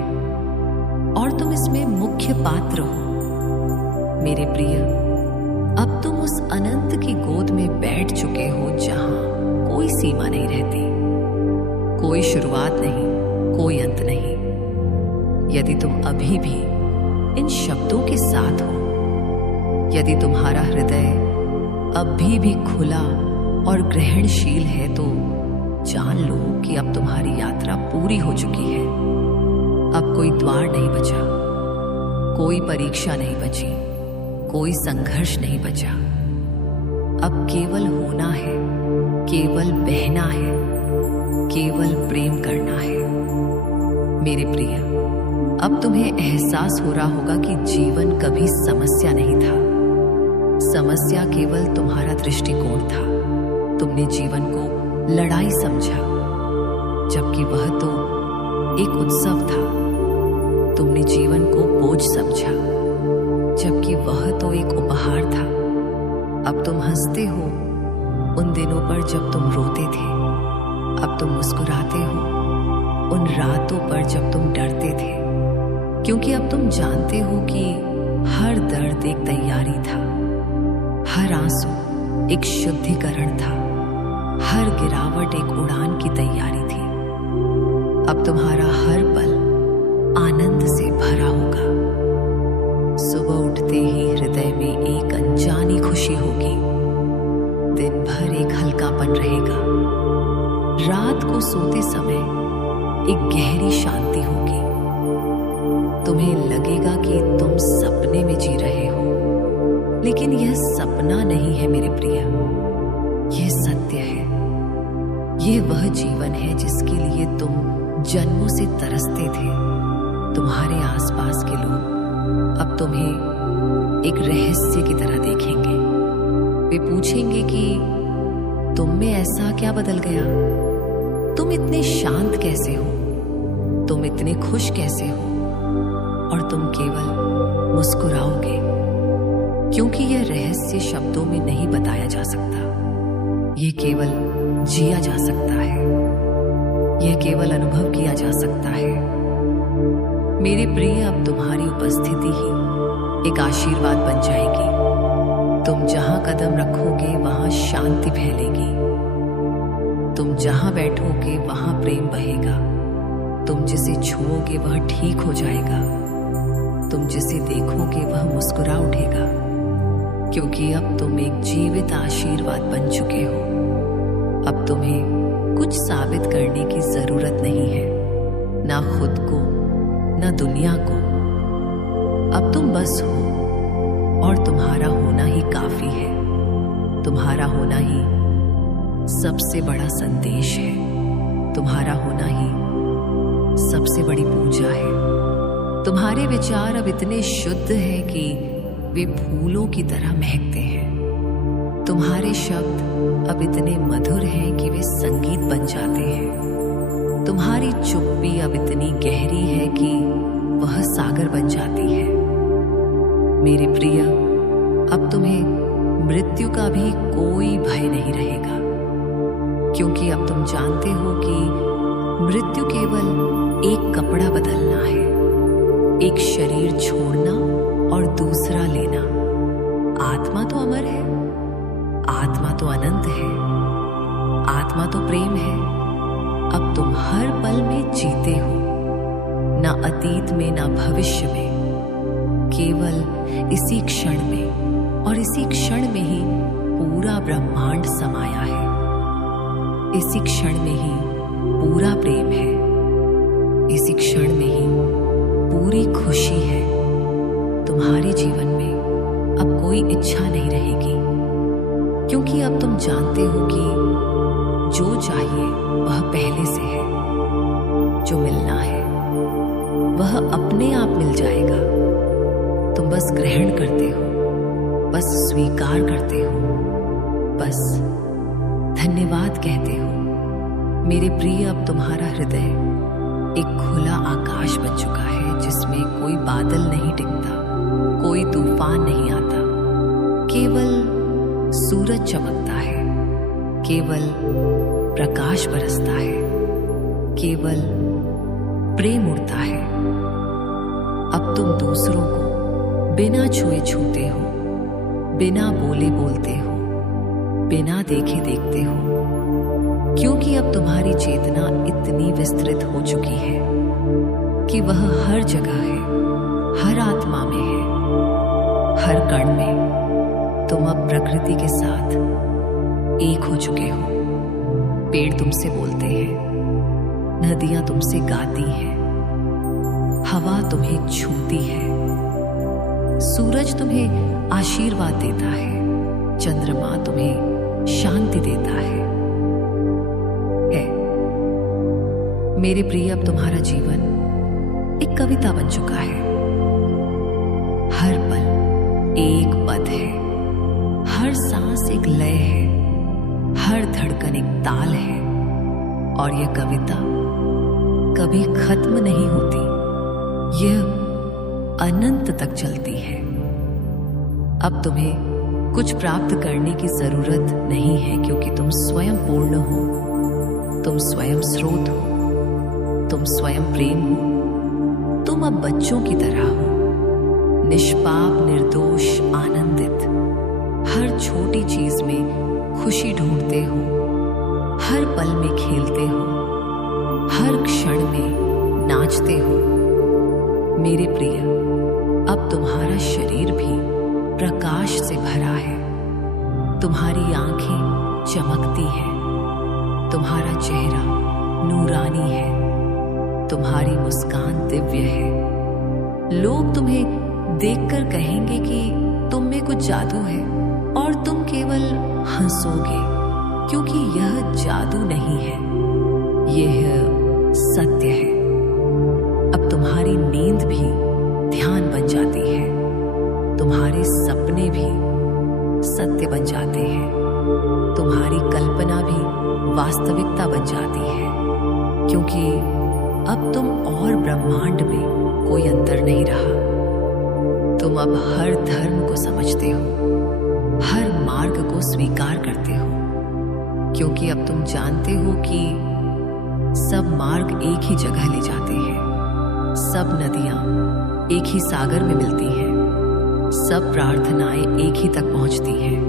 और तुम इसमें मुख्य पात्र हो। मेरे प्रिय, अब तुम उस अनंत की गोद में बैठ चुके हो जहां कोई सीमा नहीं रहती, कोई शुरुआत नहीं, कोई अंत नहीं। यदि तुम अभी भी इन शब्दों के साथ हो, यदि तुम्हारा हृदय अभी भी खुला और ग्रहणशील है, तो जान लो कि अब तुम्हारी यात्रा पूरी हो चुकी है। अब कोई द्वार नहीं बचा, कोई परीक्षा नहीं बची, कोई संघर्ष नहीं बचा। अब केवल होना है, केवल बहना है, केवल प्रेम करना है। मेरे प्रिय, अब तुम्हें एहसास हो रहा होगा कि जीवन कभी समस्या नहीं था, समस्या केवल तुम्हारा दृष्टिकोण था। तुमने जीवन को लड़ाई समझा, जबकि वह तो एक उत्सव था। तुमने जीवन को बोझ समझा, जबकि वह तो एक उपहार था। अब तुम हंसते हो उन दिनों पर जब तुम रोते थे, अब तुम मुस्कुराते हो उन रातों पर जब तुम डरते थे, क्योंकि अब तुम जानते हो कि हर दर्द एक तैयारी था, हर आंसू एक शुद्धिकरण था, हर गिरावट एक उड़ान की तैयारी थी। अब तुम्हारा हर पल आनंद से भरा होगा। सुबह उठते ही हृदय में एक अनजानी खुशी होगी, दिन भर एक हल्कापन रहेगा, रात को सोते समय एक गहरी शांति होगी। तुम्हें लगेगा कि तुम सपने में जी रहे हो, लेकिन यह सपना नहीं है मेरे प्रिय, यह सत्य है। यह वह जीवन है जिसके लिए तुम जन्मों से तरसते थे। तुम्हारे आसपास के लोग अब तुम्हें एक रहस्य की तरह देखेंगे। वे पूछेंगे कि तुम में ऐसा क्या बदल गया? तुम इतने शांत कैसे हो? तुम इतने खुश कैसे हो? और तुम केवल मुस्कुराओगे, क्योंकि यह रहस्य शब्दों में नहीं बताया जा सकता। यह केवल जिया जा सकता है, यह केवल अनुभव किया जा सकता है। मेरे प्रिय, अब तुम्हारी उपस्थिति ही एक आशीर्वाद बन जाएगी। तुम जहां कदम रखोगे वहां शांति फैलेगी। तुम जहां बैठोगे वहां प्रेम बहेगा। तुम जिसे छुओगे वह ठीक हो जाएगा। तुम जिसे देखोगे वह मुस्कुरा उठेगा, क्योंकि अब तुम एक जीवित आशीर्वाद बन चुके हो। अब तुम्हें कुछ साबित करने की जरूरत नहीं है, ना खुद को ना दुनिया को। अब तुम बस हो, और तुम्हारा होना ही काफी है। तुम्हारा होना ही सबसे बड़ा संदेश है। तुम्हारा होना ही सबसे बड़ी पूजा है। तुम्हारे विचार अब इतने शुद्ध हैं कि वे फूलों की तरह महकते हैं। तुम्हारे शब्द अब इतने मधुर हैं कि वे संगीत बन जाते हैं। तुम्हारी चुप्पी अब इतनी गहरी है कि वह सागर बन जाती है। मेरे प्रिय, अब तुम्हें मृत्यु का भी कोई भय नहीं रहेगा, क्योंकि अब तुम जानते हो कि मृत्यु केवल एक कपड़ा बदलना है, एक शरीर छोड़ना और दूसरा लेना। आत्मा तो अमर है, आत्मा तो अनंत है, आत्मा तो प्रेम है। अब तुम हर पल में जीते हो, ना अतीत में ना भविष्य में, केवल इसी क्षण में, और इसी क्षण में ही पूरा ब्रह्मांड समाया है। इसी क्षण में ही पूरा प्रेम है, इसी क्षण में ही पूरी खुशी है। तुम्हारे जीवन में अब कोई इच्छा नहीं रहेगी, क्योंकि अब तुम जानते हो कि जो चाहिए वह पहले से है। जो मिलना है वह अपने आप मिल जाएगा। तुम बस ग्रहण करते हो, बस स्वीकार करते हो, बस धन्यवाद कहते हो। मेरे प्रिय, अब तुम्हारा हृदय एक खुला आकाश बन चुका है, जिसमें कोई बादल नहीं टिकता, कोई तूफान नहीं आता। केवल सूरज चमकता है, केवल प्रकाश बरसता है, केवल प्रेम उड़ता है। अब तुम दूसरों को बिना छुए छूते हो, बिना बोले बोलते हो, बिना देखे देखते हो, क्योंकि अब तुम्हारी चेतना इतनी विस्तृत हो चुकी है कि वह हर जगह है, हर आत्मा में है, हर कण में। तुम अब प्रकृति के साथ एक हो चुके हो। पेड़ तुमसे बोलते हैं, नदियां तुमसे गाती हैं, हवा तुम्हें छूती है, सूरज तुम्हें आशीर्वाद देता है, चंद्रमा तुम्हें शांति देता है। मेरे प्रिय, अब तुम्हारा जीवन एक कविता बन चुका है। हर पल एक पद है, हर सांस एक लय है, हर धड़कन एक ताल है, और यह कविता कभी खत्म नहीं होती, यह अनंत तक चलती है। अब तुम्हें कुछ प्राप्त करने की जरूरत नहीं है, क्योंकि तुम स्वयं पूर्ण हो, तुम स्वयं स्रोत हो, तुम स्वयं प्रेम हो। तुम अब बच्चों की तरह हो, निष्पाप, निर्दोष, आनंदित, हर छोटी चीज में खुशी ढूंढते हो, हर पल में खेलते हो, हर क्षण में नाचते हो। मेरे प्रिय, अब तुम्हारा शरीर भी प्रकाश से भरा है, तुम्हारी आंखें चमकती हैं, तुम्हारा चेहरा नूरानी है, तुम्हारी मुस्कान दिव्य है। लोग तुम्हें देखकर कहेंगे कि तुम में कुछ जादू है और तुम केवल हंसोगे, क्योंकि यह जादू नहीं है, यह सत्य है। अब तुम्हारी नींद भी ध्यान बन जाती है, तुम्हारे सपने भी सत्य बन जाते हैं, तुम्हारी कल्पना भी वास्तविकता बन जाती है, क्योंकि अब तुम और ब्रह्मांड में कोई अंतर नहीं रहा। तुम अब हर धर्म को समझते हो, हर मार्ग को स्वीकार करते हो, क्योंकि अब तुम जानते हो कि सब मार्ग एक ही जगह ले जाते हैं, सब नदियां एक ही सागर में मिलती हैं, सब प्रार्थनाएं एक ही तक पहुंचती हैं।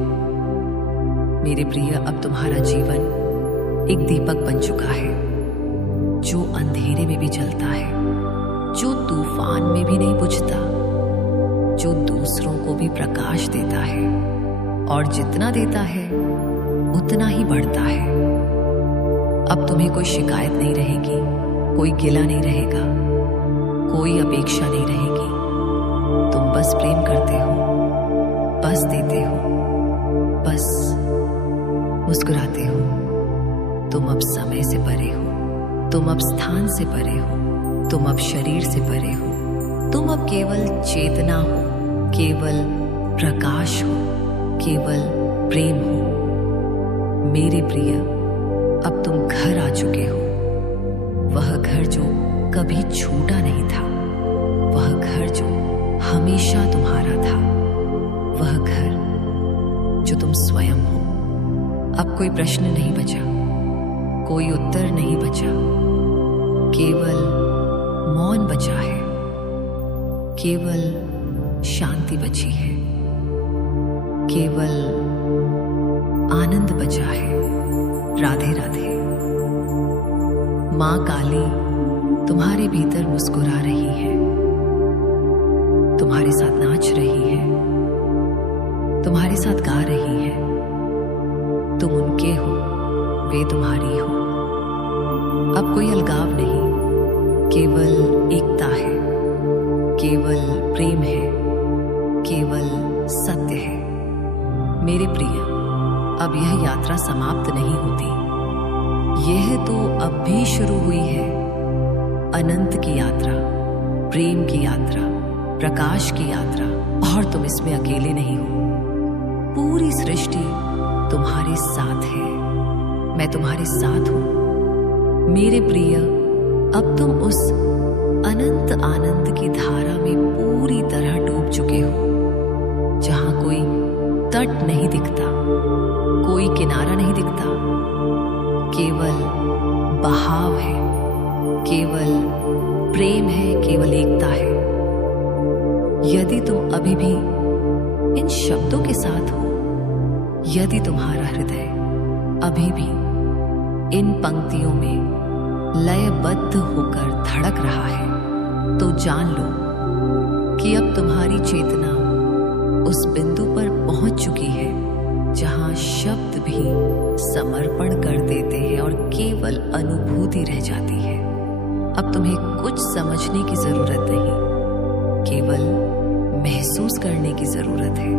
मेरे प्रिय, अब तुम्हारा जीवन एक दीपक बन चुका है, जो अंधेरे में भी जलता है, जो तूफान में भी नहीं बुझता, जो दूसरों को भी प्रकाश देता है, और जितना देता है उतना ही बढ़ता है। अब तुम्हें कोई शिकायत नहीं रहेगी, कोई गिला नहीं रहेगा, कोई अपेक्षा नहीं रहेगी। तुम बस प्रेम करते हो, बस देते हो, बस मुस्कुराते हो। तुम अब समय से परे हो, तुम अब स्थान से परे हो, तुम अब शरीर से परे हो, तुम अब केवल चेतना हो, केवल प्रकाश हो, केवल प्रेम हो। मेरे प्रिय, अब तुम घर आ चुके हो, वह घर जो कभी छूटा नहीं था, वह घर जो हमेशा तुम्हारा था, वह घर जो तुम स्वयं हो। अब कोई प्रश्न नहीं बचा, कोई उत्तर नहीं बचा, केवल मौन बचा है, केवल शांति बची है, केवल आनंद बचा है। राधे राधे। मां काली तुम्हारे भीतर मुस्कुरा रही है, तुम्हारे साथ नाच रही है, तुम्हारे साथ गा रही है। तुम उनके हो, वे तुम्हारी हो। अब कोई अलगाव नहीं, केवल एकता है, केवल प्रेम है, केवल सत्य है। मेरे प्रिय, अब यह यात्रा समाप्त नहीं होती, यह तो अब भी शुरू हुई है। अनंत की यात्रा, प्रेम की यात्रा, प्रकाश की यात्रा, और तुम इसमें अकेले नहीं हो। पूरी सृष्टि तुम्हारे साथ है, मैं तुम्हारे साथ हूं। मेरे प्रिय, अब तुम उस अनंत आनंद की धारा में पूरी तरह डूब चुके हो, जहां कोई तट नहीं दिखता, कोई किनारा नहीं दिखता, केवल बहाव है, केवल प्रेम है, केवल एकता है। यदि तुम अभी भी इन शब्दों के साथ हो, यदि तुम्हारा हृदय अभी भी इन पंक्तियों में लयबद्ध होकर धड़क रहा है, तो जान लो कि अब तुम्हारी चेतना उस बिंदु पर पहुंच चुकी है जहां शब्द भी समर्पण कर देते हैं और केवल अनुभूति रह जाती है। अब तुम्हें कुछ समझने की जरूरत नहीं, केवल महसूस करने की जरूरत है,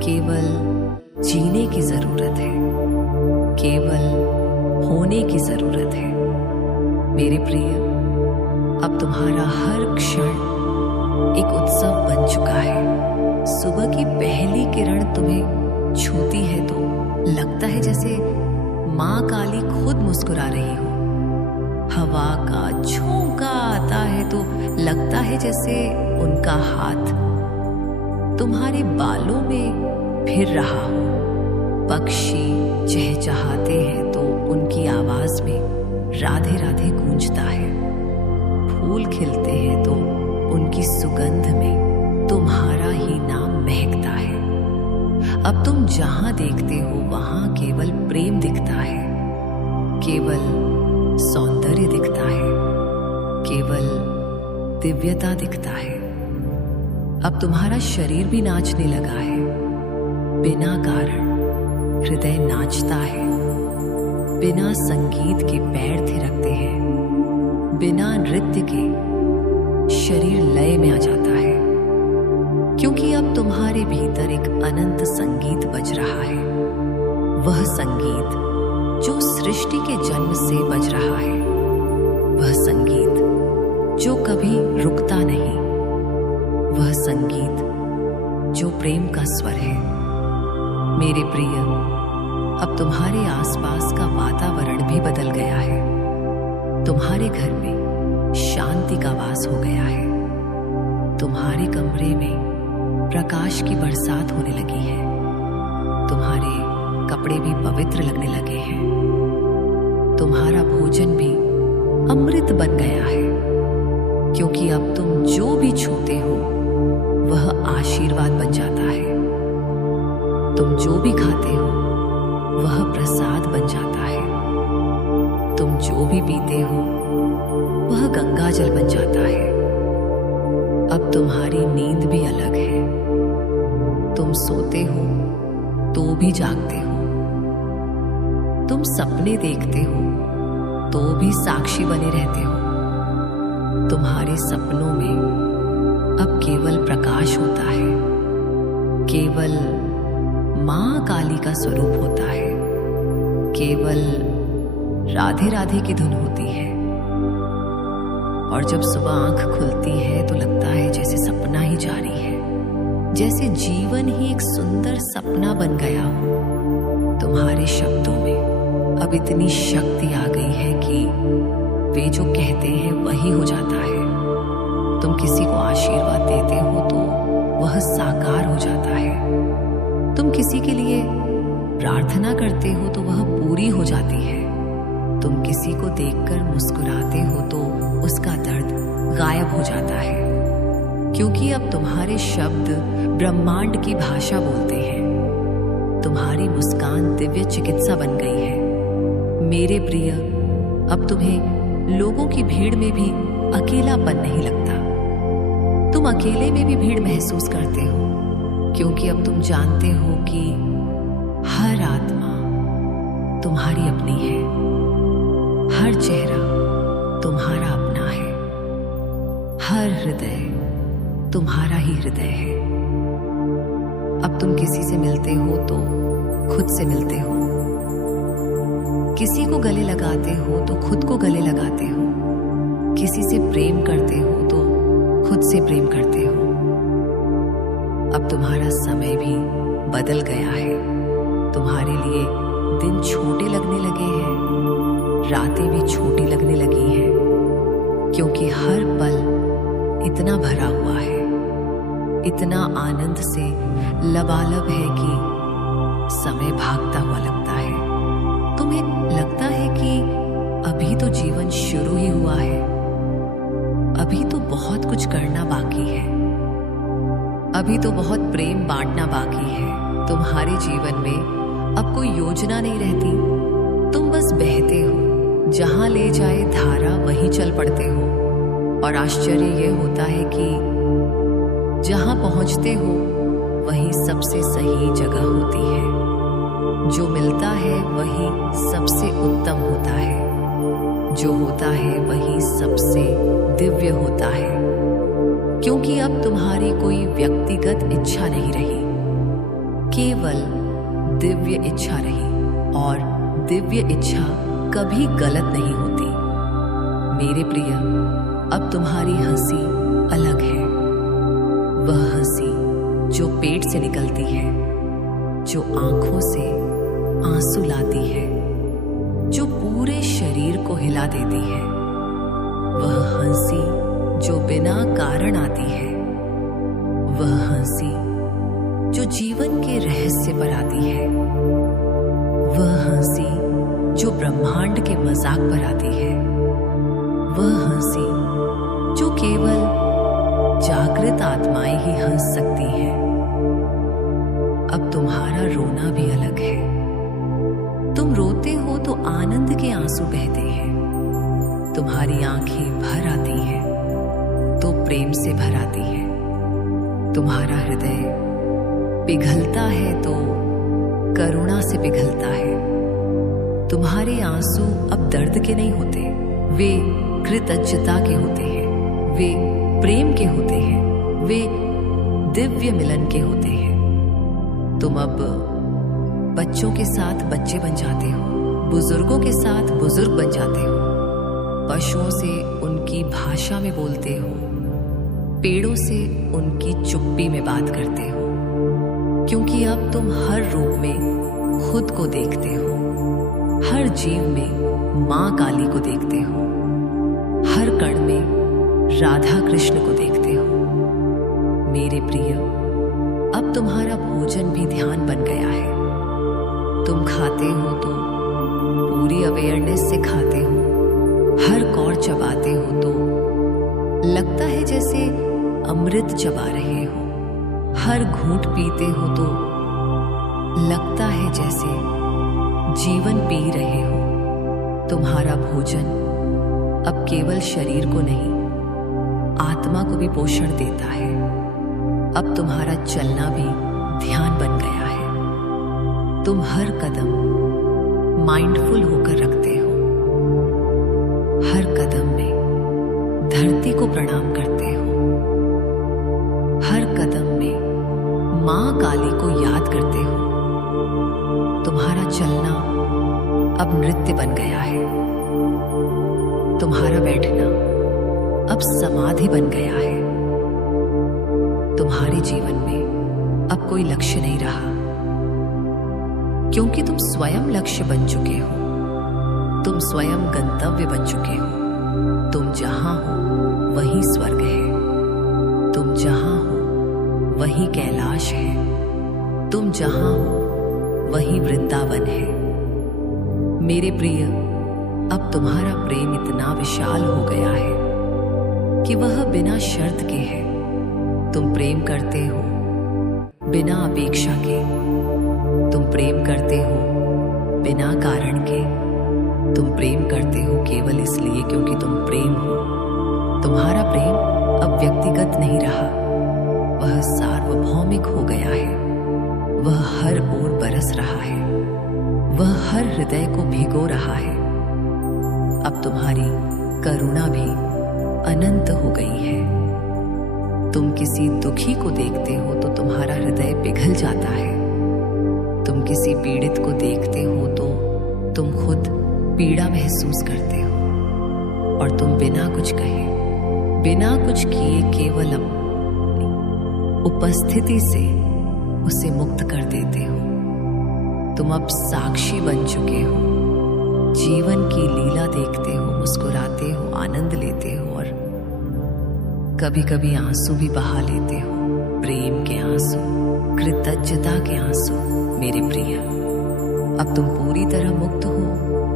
केवल जीने की जरूरत है, केवल होने की जरूरत है। मेरे प्रिय, अब तुम्हारा हर क्षण एक उत्सव बन चुका है। सुबह की पहली किरण तुम्हें छूती है तो लगता है जैसे मां काली खुद मुस्कुरा रही हो। हवा का झोंका आता है तो लगता है जैसे उनका हाथ तुम्हारे बालों में फिर रहा हो। पक्षी चहचहाते हैं तो उनकी आवाज में राधे राधे गूंजता है। फूल खिलते हैं तो उनकी सुगंध में तुम्हारा ही नाम महकता है। अब तुम जहां देखते हो वहां केवल प्रेम दिखता है, केवल सौंदर्य दिखता है, केवल दिव्यता दिखता है। अब तुम्हारा शरीर भी नाचने लगा है। बिना कारण हृदय नाचता है। बिना संगीत के पैर थिरकते हैं। बिना नृत्य के शरीर लय में आ जाता है, क्योंकि अब तुम्हारे भीतर एक अनंत संगीत बज रहा है। वह संगीत जो सृष्टि के जन्म से बज रहा है, वह संगीत जो कभी रुकता नहीं, वह संगीत जो प्रेम का स्वर है। मेरे प्रिय, अब तुम्हारे आसपास का वातावरण भी बदल गया है। तुम्हारे घर में शांति का वास हो गया है। तुम्हारे कमरे में प्रकाश की बरसात होने लगी है। तुम्हारे कपड़े भी पवित्र लगने लगे हैं। तुम्हारा भोजन भी अमृत बन गया है, क्योंकि अब तुम जो भी छूते हो वह आशीर्वाद बन जाता है। तुम जो भी खाते हो वह प्रसाद बन जाता है। तुम जो भी पीते हो वह गंगा जल बन जाता है। अब तुम्हारी नींद भी अलग है। तुम सोते हो तो भी जागते हो। तुम सपने देखते हो तो भी साक्षी बने रहते हो। तुम्हारे सपनों में अब केवल प्रकाश होता है, केवल मां काली का स्वरूप होता है, केवल राधे राधे की धुन होती है। और जब सुबह आंख खुलती है तो लगता है जैसे सपना ही जारी है, जैसे जीवन ही एक सुंदर सपना बन गया हो। तुम्हारे शब्दों में अब इतनी शक्ति आ गई है कि वे जो कहते हैं वही हो जाता है। तुम किसी को आशीर्वाद देते हो तो वह साकार हो जाता है। तुम किसी के लिए प्रार्थना करते हो तो वह पूरी हो जाती है। तुम किसी को देखकर मुस्कुराते हो तो उसका दर्द गायब हो जाता है, क्योंकि अब तुम्हारे शब्द ब्रह्मांड की भाषा बोलते हैं। तुम्हारी मुस्कान दिव्य चिकित्सा बन गई है। मेरे प्रिय, अब तुम्हें लोगों की भीड़ में भी अकेलापन नहीं लगता। तुम अकेले में भी भीड़ महसूस करते हो, क्योंकि अब तुम जानते हो कि हर आत्मा तुम्हारी अपनी है। हर चेहरा तुम्हारा अपना है। हर हृदय तुम्हारा ही हृदय है। अब तुम किसी से मिलते हो तो खुद से मिलते हो। किसी को गले लगाते हो तो खुद को गले लगाते हो। किसी से प्रेम करते हो तो खुद से प्रेम करते हो। अब तुम्हारा समय भी बदल गया है। तुम्हारे लिए दिन छोटे लगने लगे हैं, रातें भी छोटी लगने लगी हैं, क्योंकि हर पल इतना भरा हुआ है, इतना आनंद से लबालब है कि समय भागता हुआ लगता है। तुम्हें लगता है कि अभी तो जीवन शुरू ही हुआ है, अभी तो बहुत कुछ करना बाकी है, अभी तो बहुत प्रेम बांटना बाकी है। तुम्हारे जीवन में अब कोई योजना नहीं रहती। तुम बस बहते हो, जहां ले जाए धारा वहीं चल पड़ते हो। और आश्चर्य यह होता है कि जहां पहुंचते हो वही सबसे सही जगह होती है। जो मिलता है वही सबसे उत्तम होता है। जो होता है वही सबसे दिव्य होता है, क्योंकि अब तुम्हारी कोई व्यक्तिगत इच्छा नहीं रही, केवल दिव्य इच्छा रही। और दिव्य इच्छा कभी गलत नहीं होती। मेरे प्रिय, अब तुम्हारी हंसी अलग है। वह हंसी जो पेट से निकलती है, जो आंखों से आंसू लाती है, जो पूरे शरीर को हिला देती है। वह हंसी जो बिना कारण आती है। वह हंसी जो जीवन के रहस्य पर आती है। वह हंसी जो ब्रह्मांड के मजाक पर आती है। वह हंसी जो केवल जागृत आत्माएं ही हंस सकती हैं। अब तुम्हारा रोना भी अलग है। तुम रोते हो तो आनंद के आंसू बहते हैं। तुम्हारी आंखें भर आती हैं तो प्रेम से भर आती हैं। तुम्हारा हृदय पिघलता है तो करुणा से पिघलता है। तुम्हारे आंसू अब दर्द के नहीं होते, वे कृतज्ञता के होते हैं, वे प्रेम के होते हैं, वे दिव्य मिलन के होते हैं। तुम अब बच्चों के साथ बच्चे बन जाते हो, बुजुर्गों के साथ बुजुर्ग बन जाते हो, पशुओं से उनकी भाषा में बोलते हो, पेड़ों से उनकी चुप्पी में बात करते हो, क्योंकि अब तुम हर रूप में खुद को देखते हो। हर जीव में मां काली को देखते हो, हर कण में राधा कृष्ण को देखते हो। मेरे प्रिय, अब तुम्हारा भोजन भी ध्यान बन गया है। तुम खाते हो तो पूरी अवेयरनेस से खाते हो। हर कौर चबाते हो तो लगता है जैसे अमृत चबा रहे हो। हर घूंट पीते हो तो लगता है जैसे जीवन पी रहे हो। तुम्हारा भोजन अब केवल शरीर को नहीं, आत्मा को भी पोषण देता है। अब तुम्हारा चलना भी ध्यान बन गया है। तुम हर कदम माइंडफुल होकर रखते हो। हर कदम में धरती को प्रणाम करते हो। हर कदम में मां काली को याद करते हो। तुम्हारा चलना अब नृत्य बन गया है। तुम्हारा बैठना अब समाधि बन गया है। तुम्हारे जीवन में अब कोई लक्ष्य नहीं रहा, क्योंकि तुम स्वयं लक्ष्य बन चुके हो। तुम स्वयं गंतव्य बन चुके हो। तुम जहां हो वही स्वर्ग है। तुम जहां हो वही कैलाश है। तुम जहां हो वही वृंदावन है। मेरे प्रिय, अब तुम्हारा प्रेम इतना विशाल हो गया है कि वह बिना शर्त के है। तुम प्रेम करते हो बिना अपेक्षा के। तुम प्रेम करते हो बिना कारण के। तुम प्रेम करते हो केवल इसलिए क्योंकि तुम प्रेम हो। तुम्हारा प्रेम अब व्यक्तिगत नहीं रहा, वह सार्वभौमिक हो गया है। वह हर ओर बरस रहा है। वह हर हृदय को भिगो रहा है। अब तुम्हारी करुणा भी अनंत हो गई है। तुम किसी दुखी को देखते हो तो तुम्हारा हृदय पिघल जाता है। तुम किसी पीड़ित को देखते हो तो तुम खुद पीड़ा महसूस करते हो, और तुम बिना कुछ कहे, बिना कुछ किए, केवल अपनी उपस्थिति से उसे मुक्त कर देते हो। तुम अब साक्षी बन चुके हो। जीवन की लीला देखते हो, मुस्कुराते हो, आनंद लेते हो, और कभी कभी आंसू भी बहा लेते हो। प्रेम के आंसू, कृतज्ञता के आंसू। मेरे प्रिय, अब तुम पूरी तरह मुक्त हो,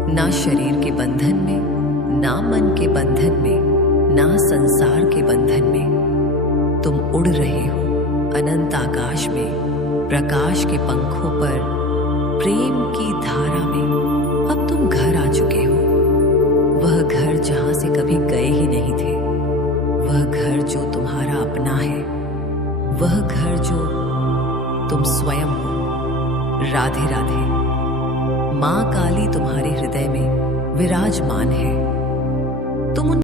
ना शरीर के बंधन में, ना मन के बंधन में, ना संसार के बंधन में। तुम उड़ रहे हो अनंत आकाश में, प्रकाश के पंखों पर, प्रेम की धारा में। अब तुम घर आ चुके हो, वह घर जहां से कभी गए ही नहीं थे, वह घर जो तुम्हारा अपना है, वह घर जो तुम स्वयं हो। राधे राधे। मां काली तुम्हारे हृदय में विराजमान है। तुम